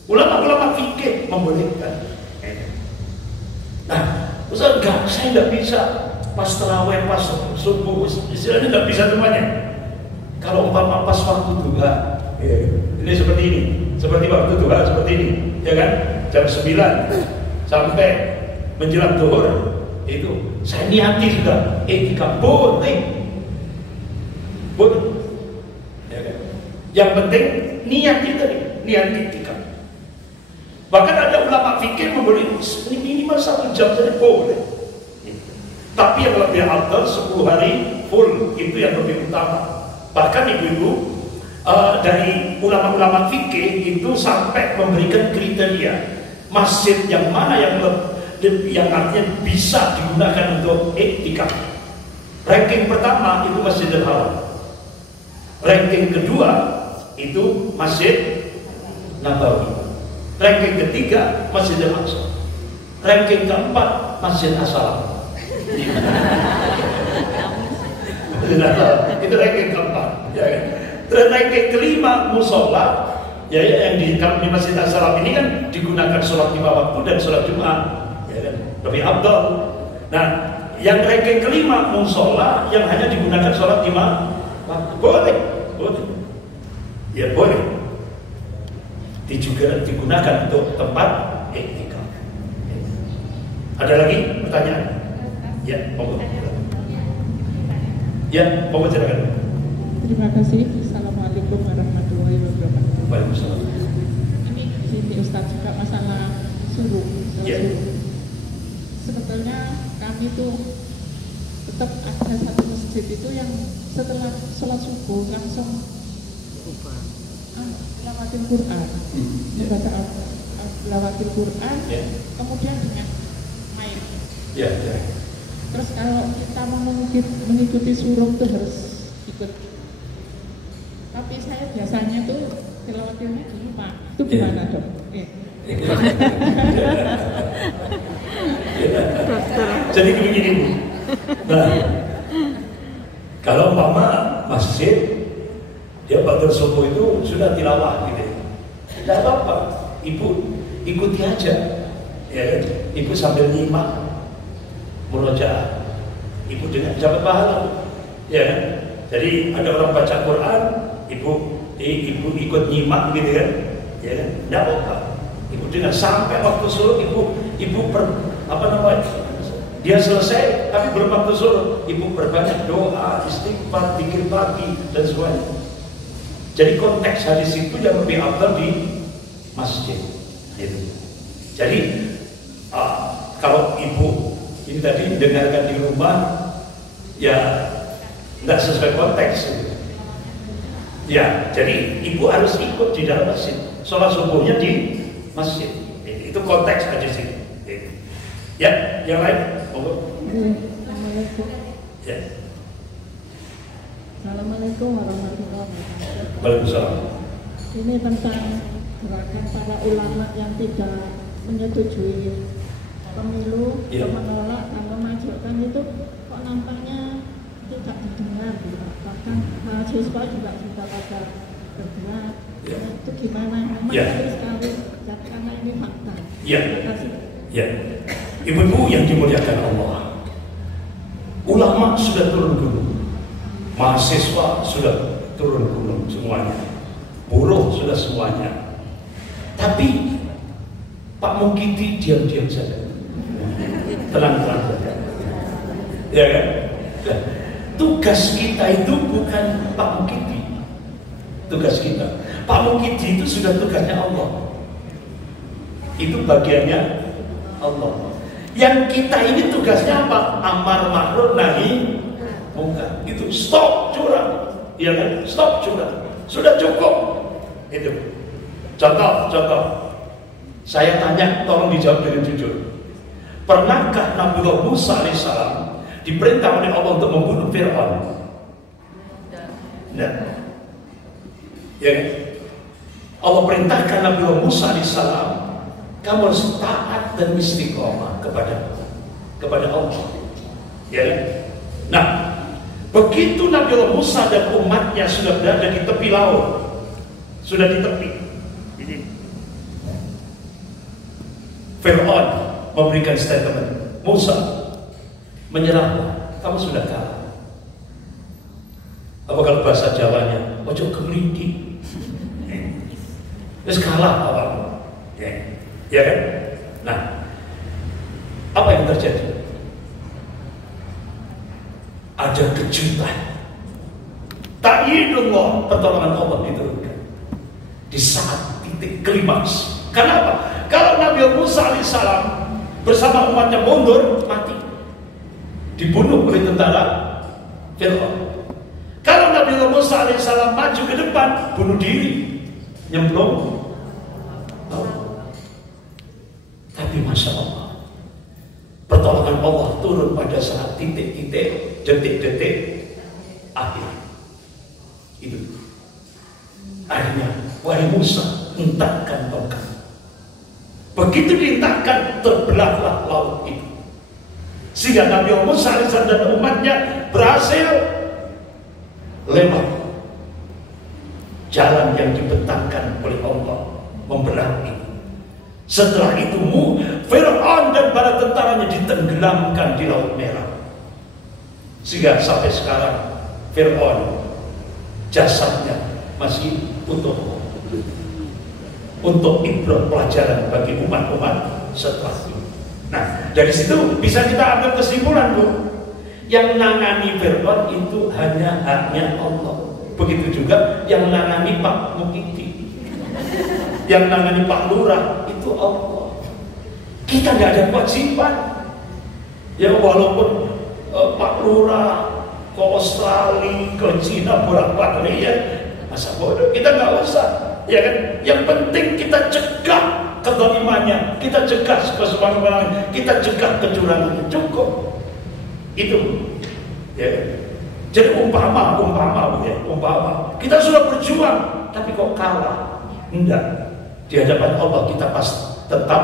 Ulama-ulama fikih membolehkan. Nah, Ustaz, enggak, saya enggak bisa pas terawih, pas subuh, istilahnya nggak bisa semuanya. Kalau umpama pas waktu duha, ini seperti ini, seperti waktu duha seperti ini, ya kan? Jam 9 sampai menjelang zuhur itu saya niati sudah iktikaf, boleh, boleh. Ya kan? Yang penting niat itu tadi, niat iktikaf. Bahkan ada ulama fikih memberi minimal 1 jam saja boleh. Tapi yang lebih afdal 10 hari full, itu yang lebih utama. Bahkan ibu-ibu dari ulama-ulama fikih itu sampai memberikan kriteria masjid yang mana yang artinya bisa digunakan untuk iktikaf. Ranking pertama itu Masjidil Haram. Ranking kedua itu Masjid Nabawi. Ranking ketiga Masjidil Aqsa. Ranking keempat Masjid As-Salam. Itu ranking keempat, ya kan? Terus ranking kelima musola, ya yang di Masjid As-Salam ini kan digunakan sholat 5 waktu dan sholat Jumat, ya kan? Lebih afdal. Nah, yang ranking kelima musola yang hanya digunakan sholat 5 waktu, boleh, boleh, ya boleh. Juga digunakan untuk tempat iktikaf. Ada lagi pertanyaan? Ya, monggo. Ya, monggo silakan. Terima kasih. Assalamualaikum warahmatullahi wabarakatuh. Waalaikumsalam. Ini sini Ustaz juga masalah suruh. Ya. Sebetulnya kami tuh tetap ada satu masjid itu yang setelah sholat subuh langsung lewatin Quran, membaca lewatin Quran, kemudian dengan main. Ya. Terus kalau kita mau mengikuti suruh tuh harus ikut. Tapi saya biasanya tuh tilawatilnya di rumah. Itu gimana dok? Jadi begini Bu. Nah, ibu ikuti aja, ya kan? Ibu sambil nyimak murojaah, ibu dengan dapat pahala, ya kan? Jadi ada orang baca Quran, ibu ikut nyimak gitu kan, ya kan? Tidak apa-apa. Ibu dengan sampai waktu suruh dia selesai, tapi belum waktu suruh, ibu berbanyak doa, istighfar, zikir pagi dan semuanya. Jadi konteks hadis itu yang lebih afdal di masjid. Gitu. Jadi kalau ibu ini tadi dengarkan di rumah, ya nggak sesuai konteks. Ya, jadi ibu harus ikut di dalam masjid. Sholat subuhnya di masjid. Itu konteks hadis ini. Ya, yang lain. Assalamualaikum. Ya. Assalamualaikum warahmatullahi wabarakatuh. Waalaikumsalam. Ini tentang gerakan para ulama yang tidak menyetujui pemilu, Ya. menolak dan memajukan itu kok nampaknya tidak didengar. Bahkan mahasiswa juga sudah pada bergerak. Ya. Itu gimana? Memang Ya. sekali karena ini fakta. Ya. Terima kasih. Ya, ibu-ibu yang dimuliakan Allah, ulama sudah turun gunung, mahasiswa sudah turun gunung semuanya, buruh sudah semuanya. Tapi Pak Mukidi diam-diam saja, tenang-tenang saja, ya kan? Nah, tugas kita itu bukan Pak Mukidi, tugas kita. Pak Mukidi itu sudah tugasnya Allah, itu bagiannya Allah. Yang kita ini tugasnya apa? Amar ma'ruf nahi munkar. Itu stop curang, ya kan? Stop curang. Sudah cukup. Itu. Contoh. Saya tanya, tolong dijawab dengan jujur. Pernahkah Nabiullah Musa alaihissalam diperintah oleh Allah untuk membunuh Fir'aun? Nah, ya kan? Allah perintahkan Nabiullah Musa alaihissalam, kamu harus taat dan istiqomah kepada Allah. Ya kan? Nah, begitu Nabiullah Musa dan umatnya sudah berada di tepi laut, sudah di tepi, ini Fir'aun memberikan statement, Musa menyerah, kamu sudah kalah. Apa kalau bahasa Jawanya, ojo kemeliti, terus kalah awalnya. Ya kan? Nah, apa yang terjadi? Ada kejutan. Ta'yidullah, pertolongan Allah diturunkan di saat titik klimaks. Kenapa? Kalau Nabi Musa alaihissalam bersama umatnya mundur, mati, dibunuh oleh tentara Fir'aun. Kalau Nabi Musa alaihissalam maju ke depan, bunuh diri, nyemplung. Tapi Masya Allah, pertolongan Allah turun pada saat titik-titik, detik-detik akhir. Itu akhirnya, wahai Musa, hentakkan tongkat. Begitu dihentakkan, terbelahlah laut itu, sehingga Nabi Musa alaihissalam dan umatnya berhasil lewat jalan yang dibentangkan oleh Allah, membelah itu. Setelah itu Fir'aun dan para tentaranya ditenggelamkan di Laut Merah. Sehingga sampai sekarang Fir'aun jasadnya masih utuh, untuk ibrah pelajaran bagi umat-umat setelah itu. Nah, dari situ bisa kita ambil kesimpulan, Bu. Yang nangani Fir'aun itu hanya haknya Allah. Begitu juga yang nangani Pak Mukidi, yang nangani Pak Lurah, itu Allah. Kita nggak ada kewajiban. Ya walaupun Pak Lurah ke Australia, ke Cina bolak-balik, ya masa bodoh, kita nggak usah, ya kan? Yang penting kita cegah kezalimannya, kita cegah kesemangatannya, kita cegah kecurangannya, cukup. Itu, ya. Jadi umpama kita sudah berjuang, tapi kok kalah? Enggak. Di hadapan Allah kita pasti tetap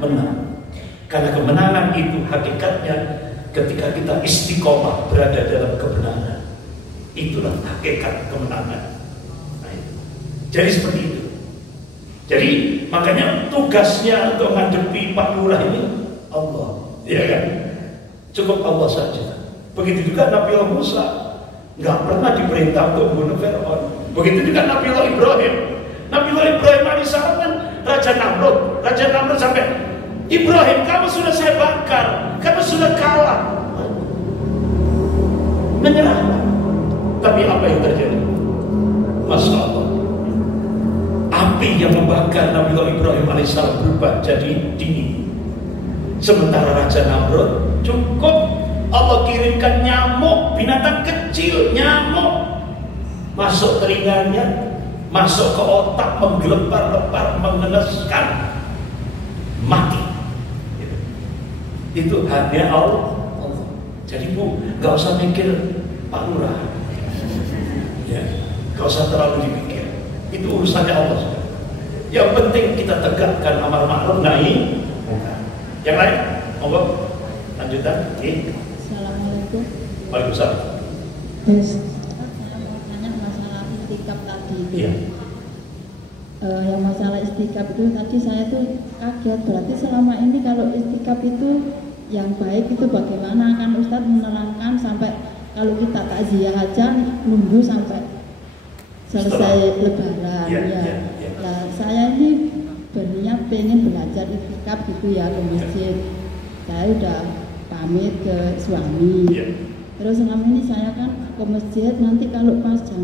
menang. Karena kemenangan itu hakikatnya ketika kita istiqomah berada dalam kebenaran. Itulah hakikat kemenangan. Nah, jadi seperti itu. Jadi makanya tugasnya untuk menghadapi Pak Lurah ini Allah, ya kan? Cukup Allah saja. Begitu juga Nabi Musa nggak pernah diperintah untuk membunuh Fir'aun. Begitu juga Nabi Ibrahim. Nabi Ibrahim alaihissalam kan Raja Namrud sampai, Ibrahim, kamu sudah saya bakar, kamu sudah kalah. Menyerah. Tapi apa yang terjadi? Masya Allah, api yang membakar Nabi Ibrahim alaihissalam berubah jadi dingin. Sementara Raja Namrud cukup Allah kirimkan nyamuk, binatang kecil, nyamuk masuk telinganya, masuk ke otak, menggelepar-lepar, mengenaskan, mati. Itu hanya Allah. Jadi Bu, gak usah mikir Pak Lurah, ya, gak usah terlalu dipikir. Itu urusannya Allah. Yang penting kita tegakkan amar ma'ruf nahi munkar. Yang lain, monggo lanjutan. Assalamualaikum. Waalaikumsalam. Saya mau tanya masalah istikaf tadi itu. Iya. Yang masalah istikaf itu tadi saya tuh kaget. Berarti selama ini kalau istikaf itu yang baik itu bagaimana? Kan Ustadz menerangkan sampai kalau kita takziah aja nunggu sampai selesai Lebaran. Ya, ya. ya, ya. Nah, saya ini berniat pengen belajar istikaf gitu ya ke masjid. Saya udah pamit ke suami. Ya. Terus selama ini saya kan ke masjid, nanti kalau pas jam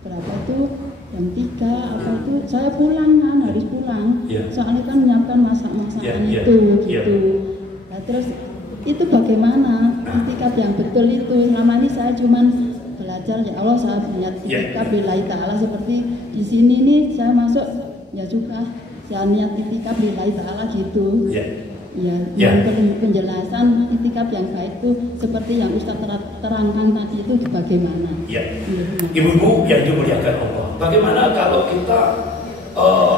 berapa tuh, jam 3 apa itu saya pulang kan, harus pulang. Ya. Soalnya kan menyiapkan masak-masakan Ya, ya, itu ya. gitu. Nah, terus itu bagaimana istikaf yang betul itu? Selama ini saya cuman belajar, ya Allah saya niat istikaf lillahi ta'ala, seperti di sini nih saya masuk ya suka saya niat istikaf lillahi ta'ala gitu. Ya, penjelasan itikaf yang baik itu seperti yang Ustaz terangkan tadi itu bagaimana? Ya, Ibu-ibu yang dimuliakan Allah, bagaimana kalau kita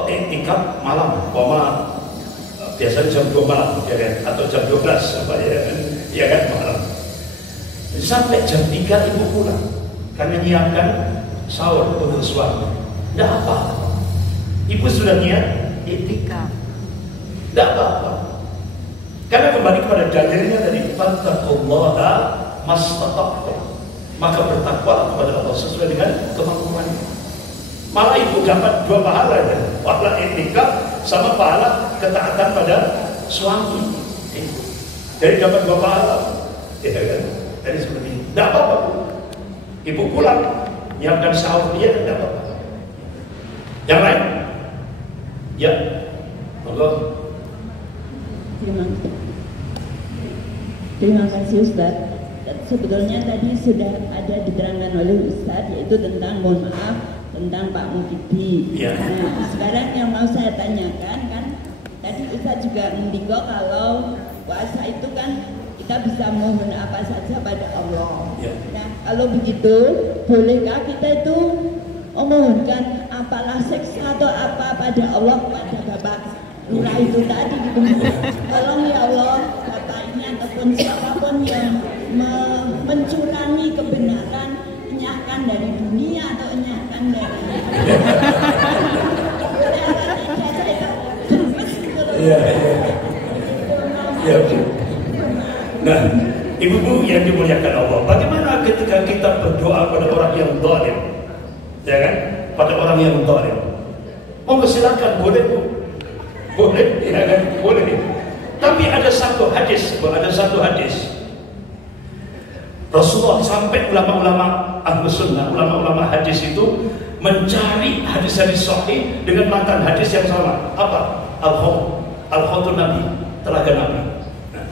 itikaf malam, biasanya jam 2 malam, ya kan? Atau jam 12, apa ya kan malam. Sampai jam 3 ibu pulang, karena menyiapkan sahur untuk suami. Tidak apa-apa. Ibu sudah niat itikaf. Tidak apa-apa. Karena kembali kepada dalilnya dari fattaqullaha mastata'tum. Maka bertakwa kepada Allah sesuai dengan kemampuannya. Malah ibu dapat 2 pahala ya. Pahala itikaf sama pahala ketaatan pada suami. Jadi dapat 2 pahala. Ya kan? Jadi seperti ini. Tidak apa-apa. Ibu pulang, nyiapkan sahur dia, tidak apa-apa. Yang lain? Ya. Monggo. Terima kasih Ustaz. Sebetulnya tadi sudah ada diterangkan oleh Ustaz, yaitu tentang mohon maaf tentang Pak Mukidi. Ya. Nah, sekarang yang mau saya tanyakan kan, tadi Ustaz juga mendikau kalau puasa itu kan kita bisa mohon apa saja pada Allah. Ya. Nah, kalau begitu, bolehkah kita itu memohonkan apalah seksa atau apa pada Allah, pada Bapak Lurah itu tadi gitu. Tolong ya Allah, Bapak ini ataupun siapapun yang mencurangi kebenaran, enyahkan dari dunia atau enyahkan dari Iya. Nah, ibu-ibu yang dimuliakan Allah, bagaimana ketika kita berdoa pada orang yang zalim, ya kan? Pada orang yang zalim, monggo silakan, boleh Bu, boleh, ya kan? Boleh. Tapi ada satu hadis, Rasulullah sampai ulama-ulama Ahlus Sunnah, ulama-ulama hadis itu mencari hadis-hadis sahih dengan matan hadis yang sama. Apa? Al-Khawtun Nabi, telaga Nabi. Nah,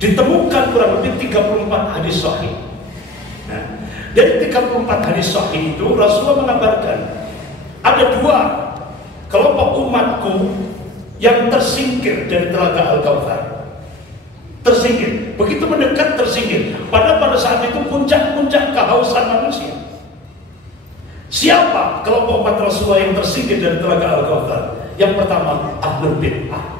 ditemukan kurang lebih 34 hadis sahih. Nah, dari 34 hadis sahih itu Rasulullah mengabarkan ada 2 kelompok umatku yang tersingkir dari telaga Al-Kautsar. Tersingkir, begitu mendekat tersingkir. Padahal pada saat itu puncak-puncak kehausan manusia. Siapa kelompok umat Rasulullah yang tersingkir dari telaga Al-Kautsar? Yang pertama, Ahlul Bid'ah.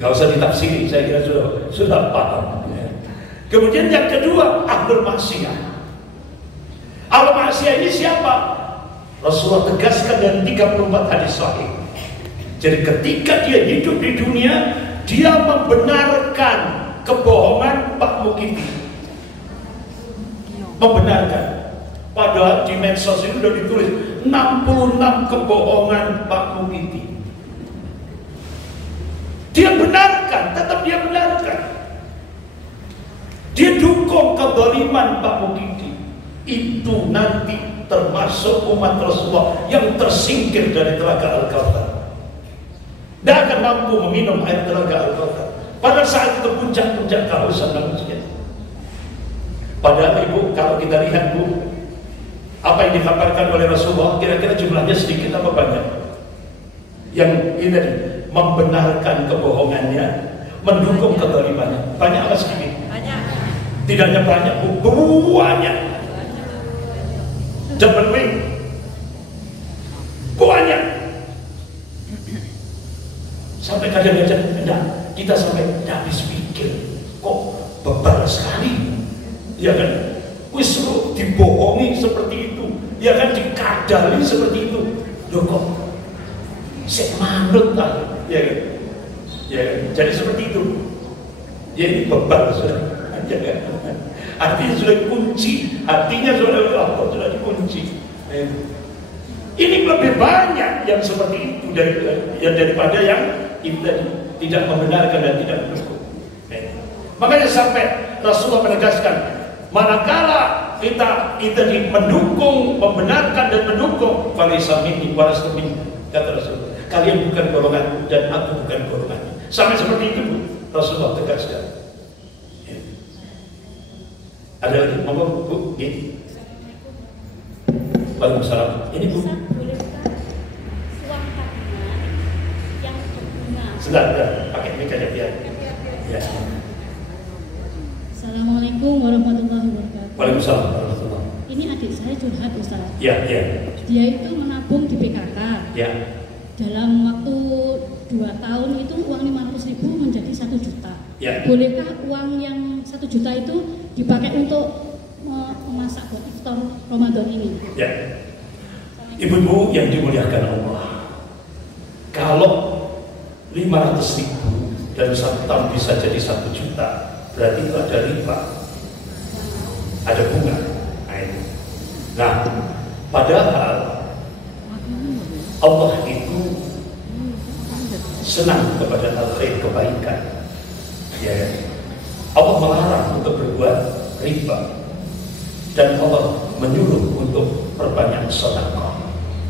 Gak usah ditafsiri, saya kira sudah paham. Kemudian yang kedua, Ahlul Maksiyah. Ahlul Maksiyah ini siapa? Rasulullah tegaskan dari 34 hadis sahih. Jadi ketika dia hidup di dunia, dia membenarkan kebohongan Pak Mukiti. Membenarkan. Padahal di medsos itu sudah ditulis 66 kebohongan Pak Mukiti. Dia benarkan, tetap dia benarkan. Dia dukung kezaliman Pak Mukiti. Itu nanti termasuk umat Rasulullah yang tersingkir dari telaga Al-Kautsar. Tidak akan mampu meminum air telaga Al-Kautsar. Pada saat itu puncak-puncak kehausan manusia. Padahal Ibu, kalau kita lihat Bu, apa yang dikabarkan oleh Rasulullah, kira-kira jumlahnya sedikit apa banyak? Yang ini tadi, membenarkan kebohongannya, mendukung kezalimannya. Banyak apa sedikit? Banyak. Tidak hanya banyak, banyak. Jangan banyak. Sampai kadang-kadang kita sampai tidak habis pikir, kok bebal sekali, ya kan? Wis dibohongi seperti itu, ya kan, dikadali seperti itu. Loh kok sek manut lah, ya kan? Ya kan? Jadi seperti itu. Ya ini bebal sudah, ya kan? Artinya sudah kunci, hatinya sudah dikunci. Ini lebih banyak yang seperti itu daripada yang kita tidak membenarkan dan tidak mendukung. Makanya sampai Rasulullah menegaskan, manakala kita mendukung, membenarkan dan mendukung, falaysa minni wa lastu minni, kata Rasulullah. Kalian bukan golongan dan aku bukan golongan. Sampai seperti itu Rasulullah tegaskan. Ada lagi, ngomong Bu, gini. Waalaikumsalam. Ini Bu. Bolehkah uang tabungan yang berbunga? Sebentar, pakai mic aja biar. Ya. Assalamualaikum warahmatullahi wabarakatuh. Waalaikumsalam warahmatullahi. Ini adik saya curhat Ustaz. Ya. Dia itu menabung di PKK. Ya. Dalam waktu 2 tahun itu uang 500.000 menjadi 1 juta. Ya. Bolehkah uang yang 1 juta itu dipakai untuk memasak buat iftar Ramadan ini? Ya. Ibu-ibu yang dimuliakan Allah, kalau 500.000 dalam 1 tahun bisa jadi 1 juta, berarti itu ada riba, ada bunga. Nah, padahal Allah itu senang kepada al-khair, kebaikan. Ya. Allah melarang untuk berbuat riba, dan Allah menyuruh untuk perbanyak sedekah.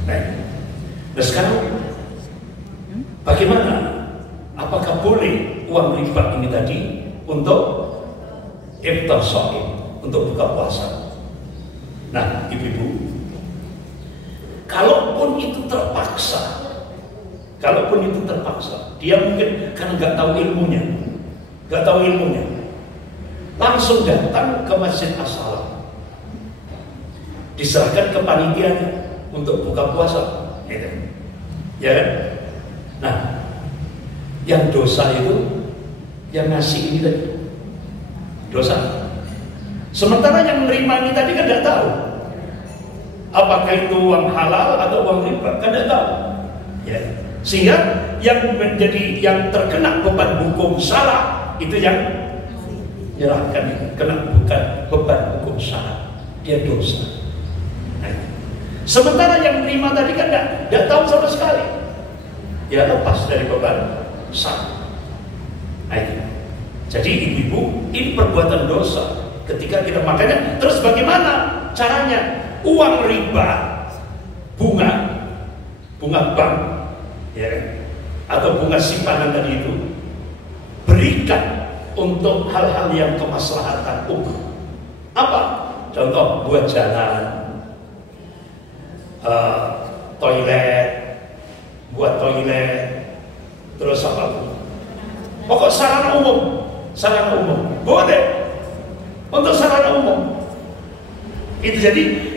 Nah sekarang bagaimana? Apakah boleh uang riba ini tadi untuk iftar shaim, untuk buka puasa? Nah, ibu-ibu, kalaupun itu terpaksa, dia mungkin karena nggak tahu ilmunya, langsung datang ke Masjid As-Salam, diserahkan ke panitianya untuk buka puasa, ya kan? Nah, yang dosa itu yang ngasih ini tadi, dosa. Sementara yang menerima ini tadi kan tidak tahu apakah itu uang halal atau uang riba, kan tidak tahu, ya. Sehingga yang terkena beban hukum syara itu yang menyerahkan, kena bukan beban hukum syara, dia dosa. Nah, sementara yang menerima tadi kan tidak tahu sama sekali, ya lepas dari beban syara. Nah, jadi ibu-ibu, ini perbuatan dosa. Ketika kita makanya, terus bagaimana caranya? Uang riba, bunga bank, ya, atau bunga simpanan tadi itu berikan untuk hal-hal yang kemaslahatan umum. Apa? Contoh, buat jalan, toilet, terus apa? Pokok sarana umum, boleh untuk sarana umum. Itu jadi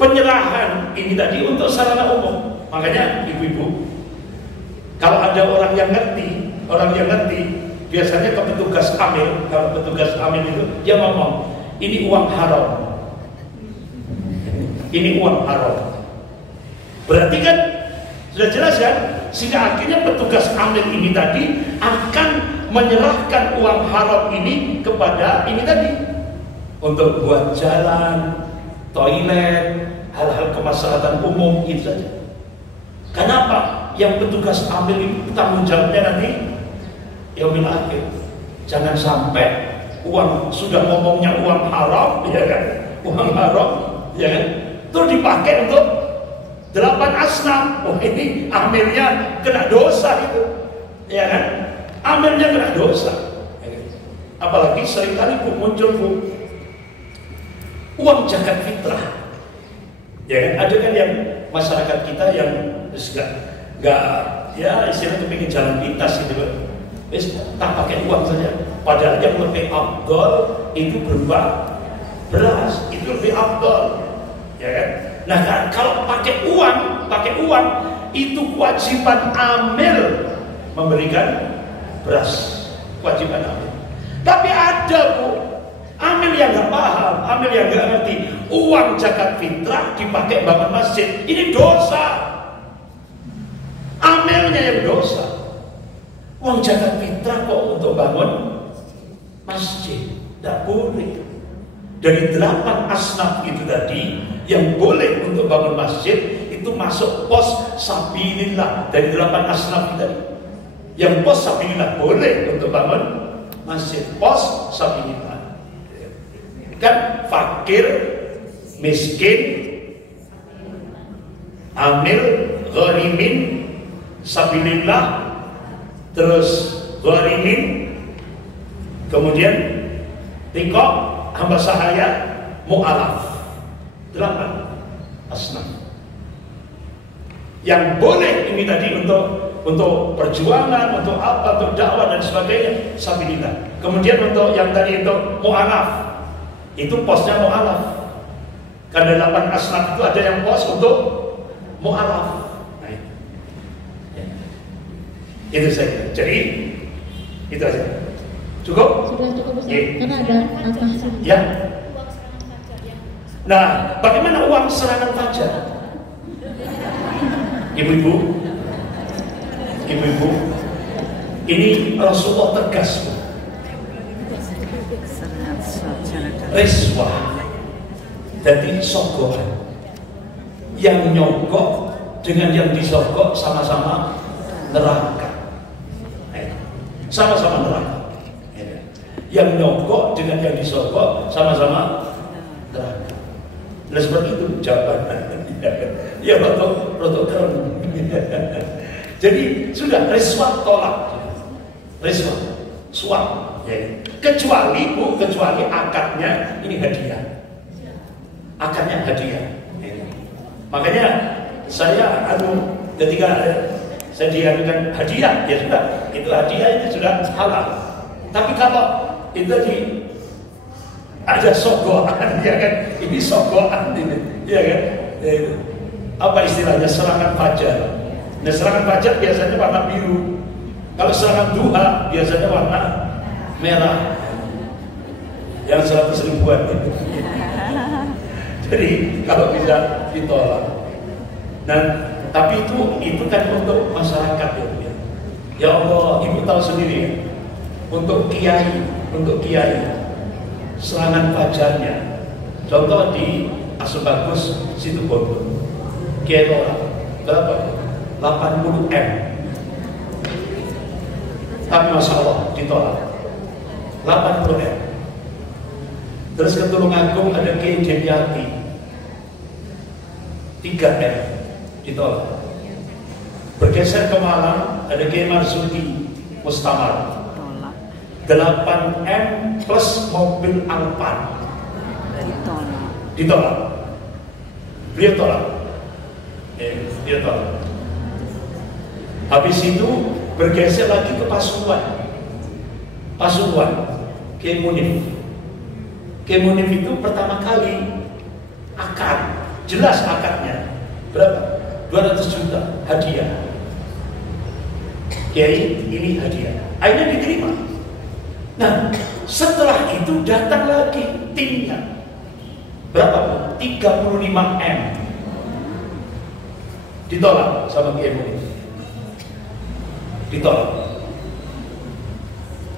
penyerahan ini tadi untuk sarana umum. Makanya ibu-ibu, kalau ada orang yang ngerti, biasanya ke petugas amil, kalau petugas amil itu dia ngomong, ini uang haram, Berarti kan sudah jelas kan? Sehingga akhirnya petugas amil ini tadi akan menyerahkan uang haram ini kepada ini tadi untuk buat jalan, toilet, hal-hal kemaslahatan umum itu saja. Kenapa? Yang petugas amil itu tanggung jawabnya nanti yaumil akhir. Jangan sampai uang sudah ngomongnya uang haram, ya kan? Uang haram, ya kan? Terus dipakai untuk 8 asnaf. Oh, ini amilnya kena dosa itu, ya kan? Amilnya kena dosa. Ya kan? Apalagi seringkali muncul uang zakat fitrah, ya kan? Ada kan yang masyarakat kita yang nggak ya istilahnya kepingin jalan pintas gitu kan, tak pakai uang saja. Padahal yang lebih afdal itu berupa beras, itu lebih afdal, ya kan? Nah kalau pakai uang itu kewajiban amil memberikan beras, kewajiban amil. Tapi ada amil yang nggak paham, amil yang nggak ngerti, uang zakat fitrah dipakai bangun masjid, ini dosa. Amilnya yang dosa. Uang zakat fitrah kok untuk bangun masjid, tidak boleh. Dari 8 asnaf itu tadi yang boleh untuk bangun masjid itu masuk pos sabilillah. Dari 8 asnaf itu tadi yang pos sabilillah boleh untuk bangun masjid, pos sabilillah. Kan fakir, miskin, amil, gharimin, sabilillah, terus gharimin, kemudian tiqaq, hamba sahaya, mu'alaf. 8 asnaf yang boleh ini tadi untuk perjuangan, untuk apa, untuk dakwah dan sebagainya, sabilillah. Kemudian untuk yang tadi untuk mu'alaf, itu posnya mu'alaf. Karena 8 asnaf itu ada yang pos untuk mu'alaf. Nah, itu saja. Jadi itu aja. Cukup? Sudah cukup Ustaz. Yeah. Karena ada apa sih? Ya. Uang serangan fajar yang Nah, bagaimana uang serangan fajar? Ibu-ibu, ini Rasulullah tegas, riswah, jadi sogokan. Yang nyogok dengan yang disogok sama-sama neraka, sama-sama neraka. Yang nyogok dengan yang disogok sama-sama neraka. Nah seperti itu jawabannya. Ya rotok keren. Jadi sudah riswah tolak, riswah, suap. Ya. Kecuali akadnya ini hadiah, akadnya hadiah. Ya. Makanya saya ketika saya diadukan hadiah, ya sudah, itu hadiah itu sudah halal. Tapi kalau itu ada sogokan, ya kan? Ini sogokan, ya kan? Ya, itu. Apa istilahnya, serangan fajar. Nah, serangan fajar biasanya warna biru. Kalau serangan duha biasanya warna merah. Yang 100 ribuan. Jadi kalau bisa ditolak. Nah, tapi itu kan untuk masyarakat ya. Ya Allah, ibu tahu sendiri ya. Untuk kiai serangan fajarnya. Contoh di Asebagus situ Bogor. Kiai berapa? 80 M. Tapi Masya Allah ditolak 80 M. Terus ke Tulungagung ada Kiai Jemyati 3 M ditolak. Bergeser ke Malang ada Kiai Marzuki Mustamar 8 M plus mobil Alphard ditolak. Beliau tolak. Dia tolak. Habis itu bergeser lagi ke Pasuruan. Kiai Munif. Kiai Munif itu pertama kali akad, jelas akadnya. Berapa? 200 juta hadiah. Kiai ini hadiah. Akhirnya diterima. Nah, setelah itu datang lagi timnya. Berapa? 35 M. ditolak sama Kiai Muni. Ditolak.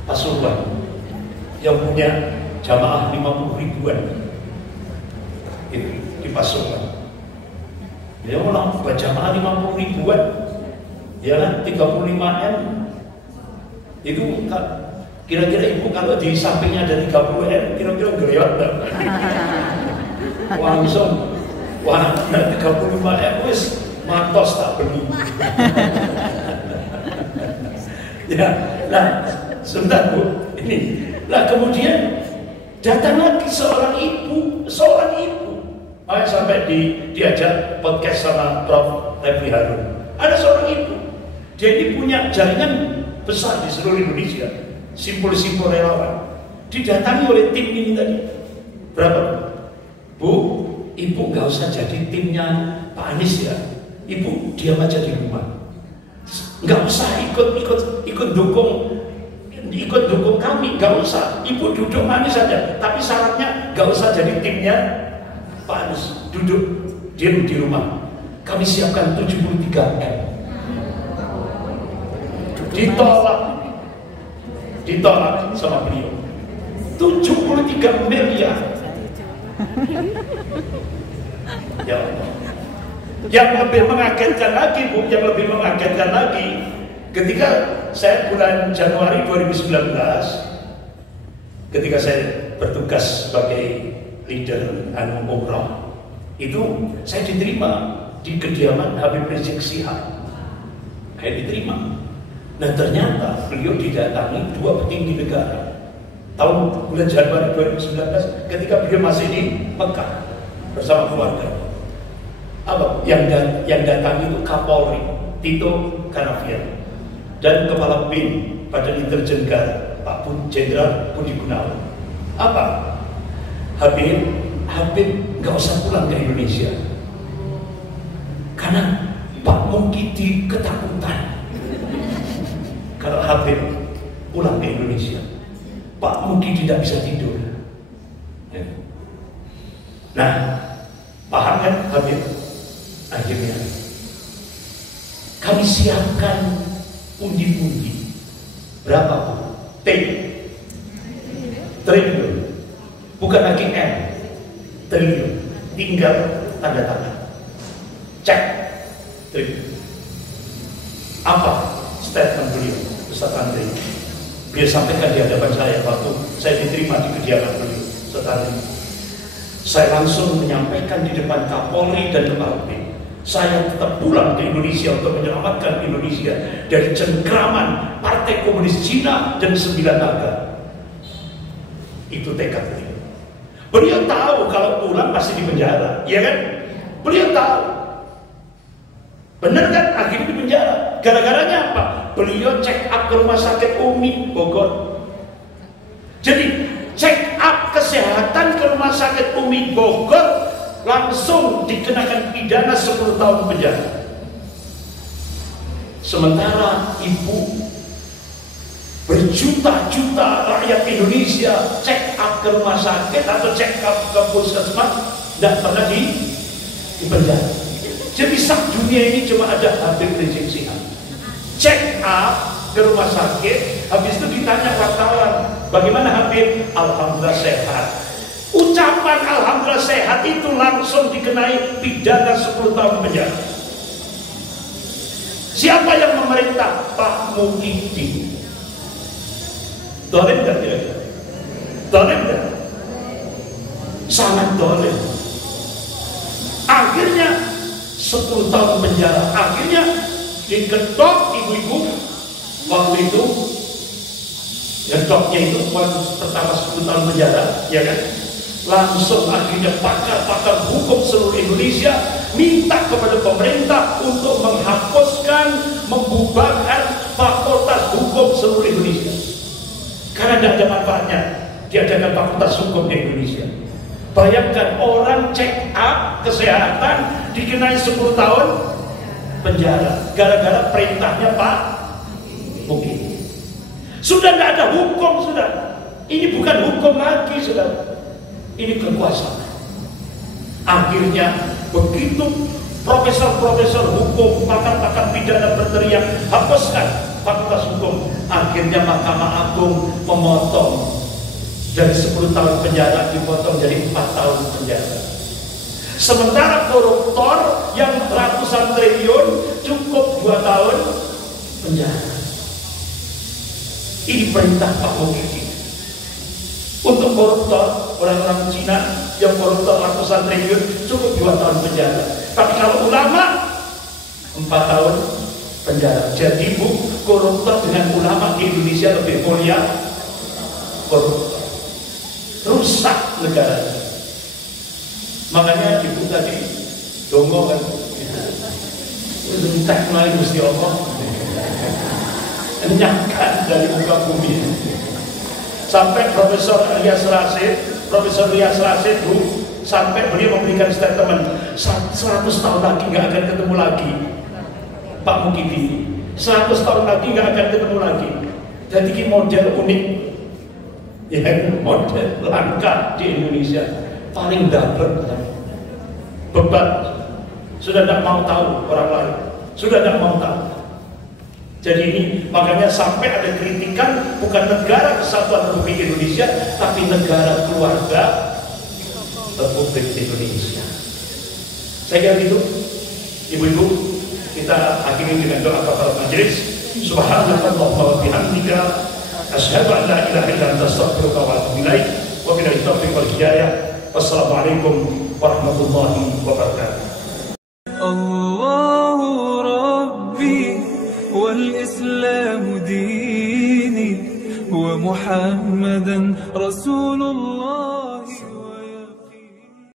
Pasuruan yang punya jamaah 50 ribuan itu di Pasuruan. Dia orang berjamaah 50 ribuan, ya kan, 35M. Itu kira-kira ibu kalau di sampingnya ada 30M, kira-kira geriot tak? Langsung, wah, 35M wis matos tak beli. Ya, nah, sebentar Bu, ini. Lah kemudian datang lagi seorang ibu. Makanya sampai diajak podcast sama Prof. Refli Harun. Ada seorang ibu. Dia ini punya jaringan besar di seluruh Indonesia. Simpul-simpul relawan. Didatangi oleh tim ini tadi. Berapa? Bu, ibu gak usah jadi timnya Pak Anies ya. Ibu diam aja di rumah. Gak usah ikut dukung kami, gak usah. Ibu duduk manis saja. Tapi syaratnya gak usah jadi timnya Pak Anies. Duduk diam di rumah. Kami siapkan 73M. Ditolak sama beliau. 73 miliar. Ya Allah. Yang lebih mengagetkan lagi Bu, ketika saya bulan Januari 2019, ketika saya bertugas sebagai leader umroh, itu saya diterima di kediaman Habib Rizik Syihab. Saya diterima. Nah ternyata beliau didatangi 2 petinggi negara tahun bulan Januari 2019 ketika beliau masih di Mekah bersama keluarga. Apa? Yang datang itu Kapolri Tito Karnavian dan Kepala BIN Badan Intelijen Negara Pak Jenderal Budi Gunawan. Apa? Habib nggak usah pulang ke Indonesia karena Pak Muhyiddin ketakutan kalau Habib pulang ke Indonesia. Pak Muhyiddin tidak bisa tidur. Nah, paham kan Habib? Akhirnya kami siapkan pundi-pundi. Berapa Bu? Triliun. Bukan lagi M. Triliun. Tinggal tanda tangan. Cek. Triliun. Apa statement beliau? Ustaz Andri. Beliau sampaikan di hadapan saya waktu saya diterima di kediaman beliau. Ustaz Andri. Saya langsung menyampaikan di depan Kapolri dan Kepala BIN. Saya tetap pulang ke Indonesia untuk menyelamatkan Indonesia dari cengkraman Partai Komunis Cina dan 9 naga. Itu tekad beliau. Beliau tahu kalau pulang pasti di penjara, ya kan? Beliau tahu. Benar kan? Akhirnya di penjara. Gara-garanya apa? Beliau check up ke rumah sakit Umi Bogor. Jadi check up kesehatan ke rumah sakit Umi Bogor langsung dikenakan pidana 10 tahun penjara. Sementara ibu berjuta-juta rakyat Indonesia check up ke rumah sakit atau check up ke puskesmas tidak pernah di penjara. Jadi sak dunia ini cuma ada Habib Rizik Syihab. Check up ke rumah sakit, habis itu ditanya wartawan, bagaimana Habib? Alhamdulillah sehat. Ucapan alhamdulillah sehat itu langsung dikenai pidana 10 tahun penjara. Siapa yang memerintah? Pak Muhyiddin. Dolim gak kira-kira? Dolim gak? Sangat dolim. Akhirnya 10 tahun penjara. Akhirnya diketok ibu-ibu waktu itu. Gedoknya itu pertama 10 tahun penjara, ya kan? Langsung akhirnya pakar-pakar hukum seluruh Indonesia minta kepada pemerintah untuk menghapuskan, membubarkan fakultas hukum seluruh Indonesia. Karena tidak ada manfaatnya diadakan fakultas hukum di Indonesia. Bayangkan orang check up kesehatan dikenai 10 tahun penjara gara-gara perintahnya Pak Muhyiddin. Sudah tidak ada hukum, sudah. Ini bukan hukum lagi, sudah. Ini kekuasaan. Akhirnya begitu Profesor-profesor hukum, pakar-pakar pidana berteriak, hapuskan fakultas hukum. Akhirnya Mahkamah Agung memotong dari 10 tahun penjara dipotong jadi 4 tahun penjara. Sementara koruptor yang ratusan triliun cukup 2 tahun penjara. Ini perintah Pak Muhyiddin. Untuk koruptor, orang-orang Cina yang koruptor ratusan triliun cukup 2 tahun penjara. Tapi kalau ulama 4 tahun penjara. Jadi Bu, koruptor dengan ulama di Indonesia lebih mulia koruptor. Rusak negara. Makanya Ibu tadi dongo kan, entek mulai Gusti Allah, enyahkan dari muka bumi. Sampai Profesor Rias Rasid Bu, sampai beliau memberikan statement 100 tahun lagi nggak akan ketemu lagi Pak Muhyiddin, 100 tahun lagi nggak akan ketemu lagi. Jadi ini model unik, ya, model langka di Indonesia, paling dapat beban. Sudah tidak mau tahu orang lain, sudah tidak mau tahu. Jadi ini makanya sampai ada kritikan bukan negara kesatuan Republik Indonesia, tapi negara keluarga Republik Indonesia. Saya kira gitu, ibu-ibu, kita akhiri dengan doa kafaratul majelis. Subhanallahumma wa bihamdika, asyhadu an la ilaha illa anta, astaghfiruka wa atubu ilaik. Wa billahi taufiq wal hidayah. Wassalamualaikum warahmatullahi wabarakatuh.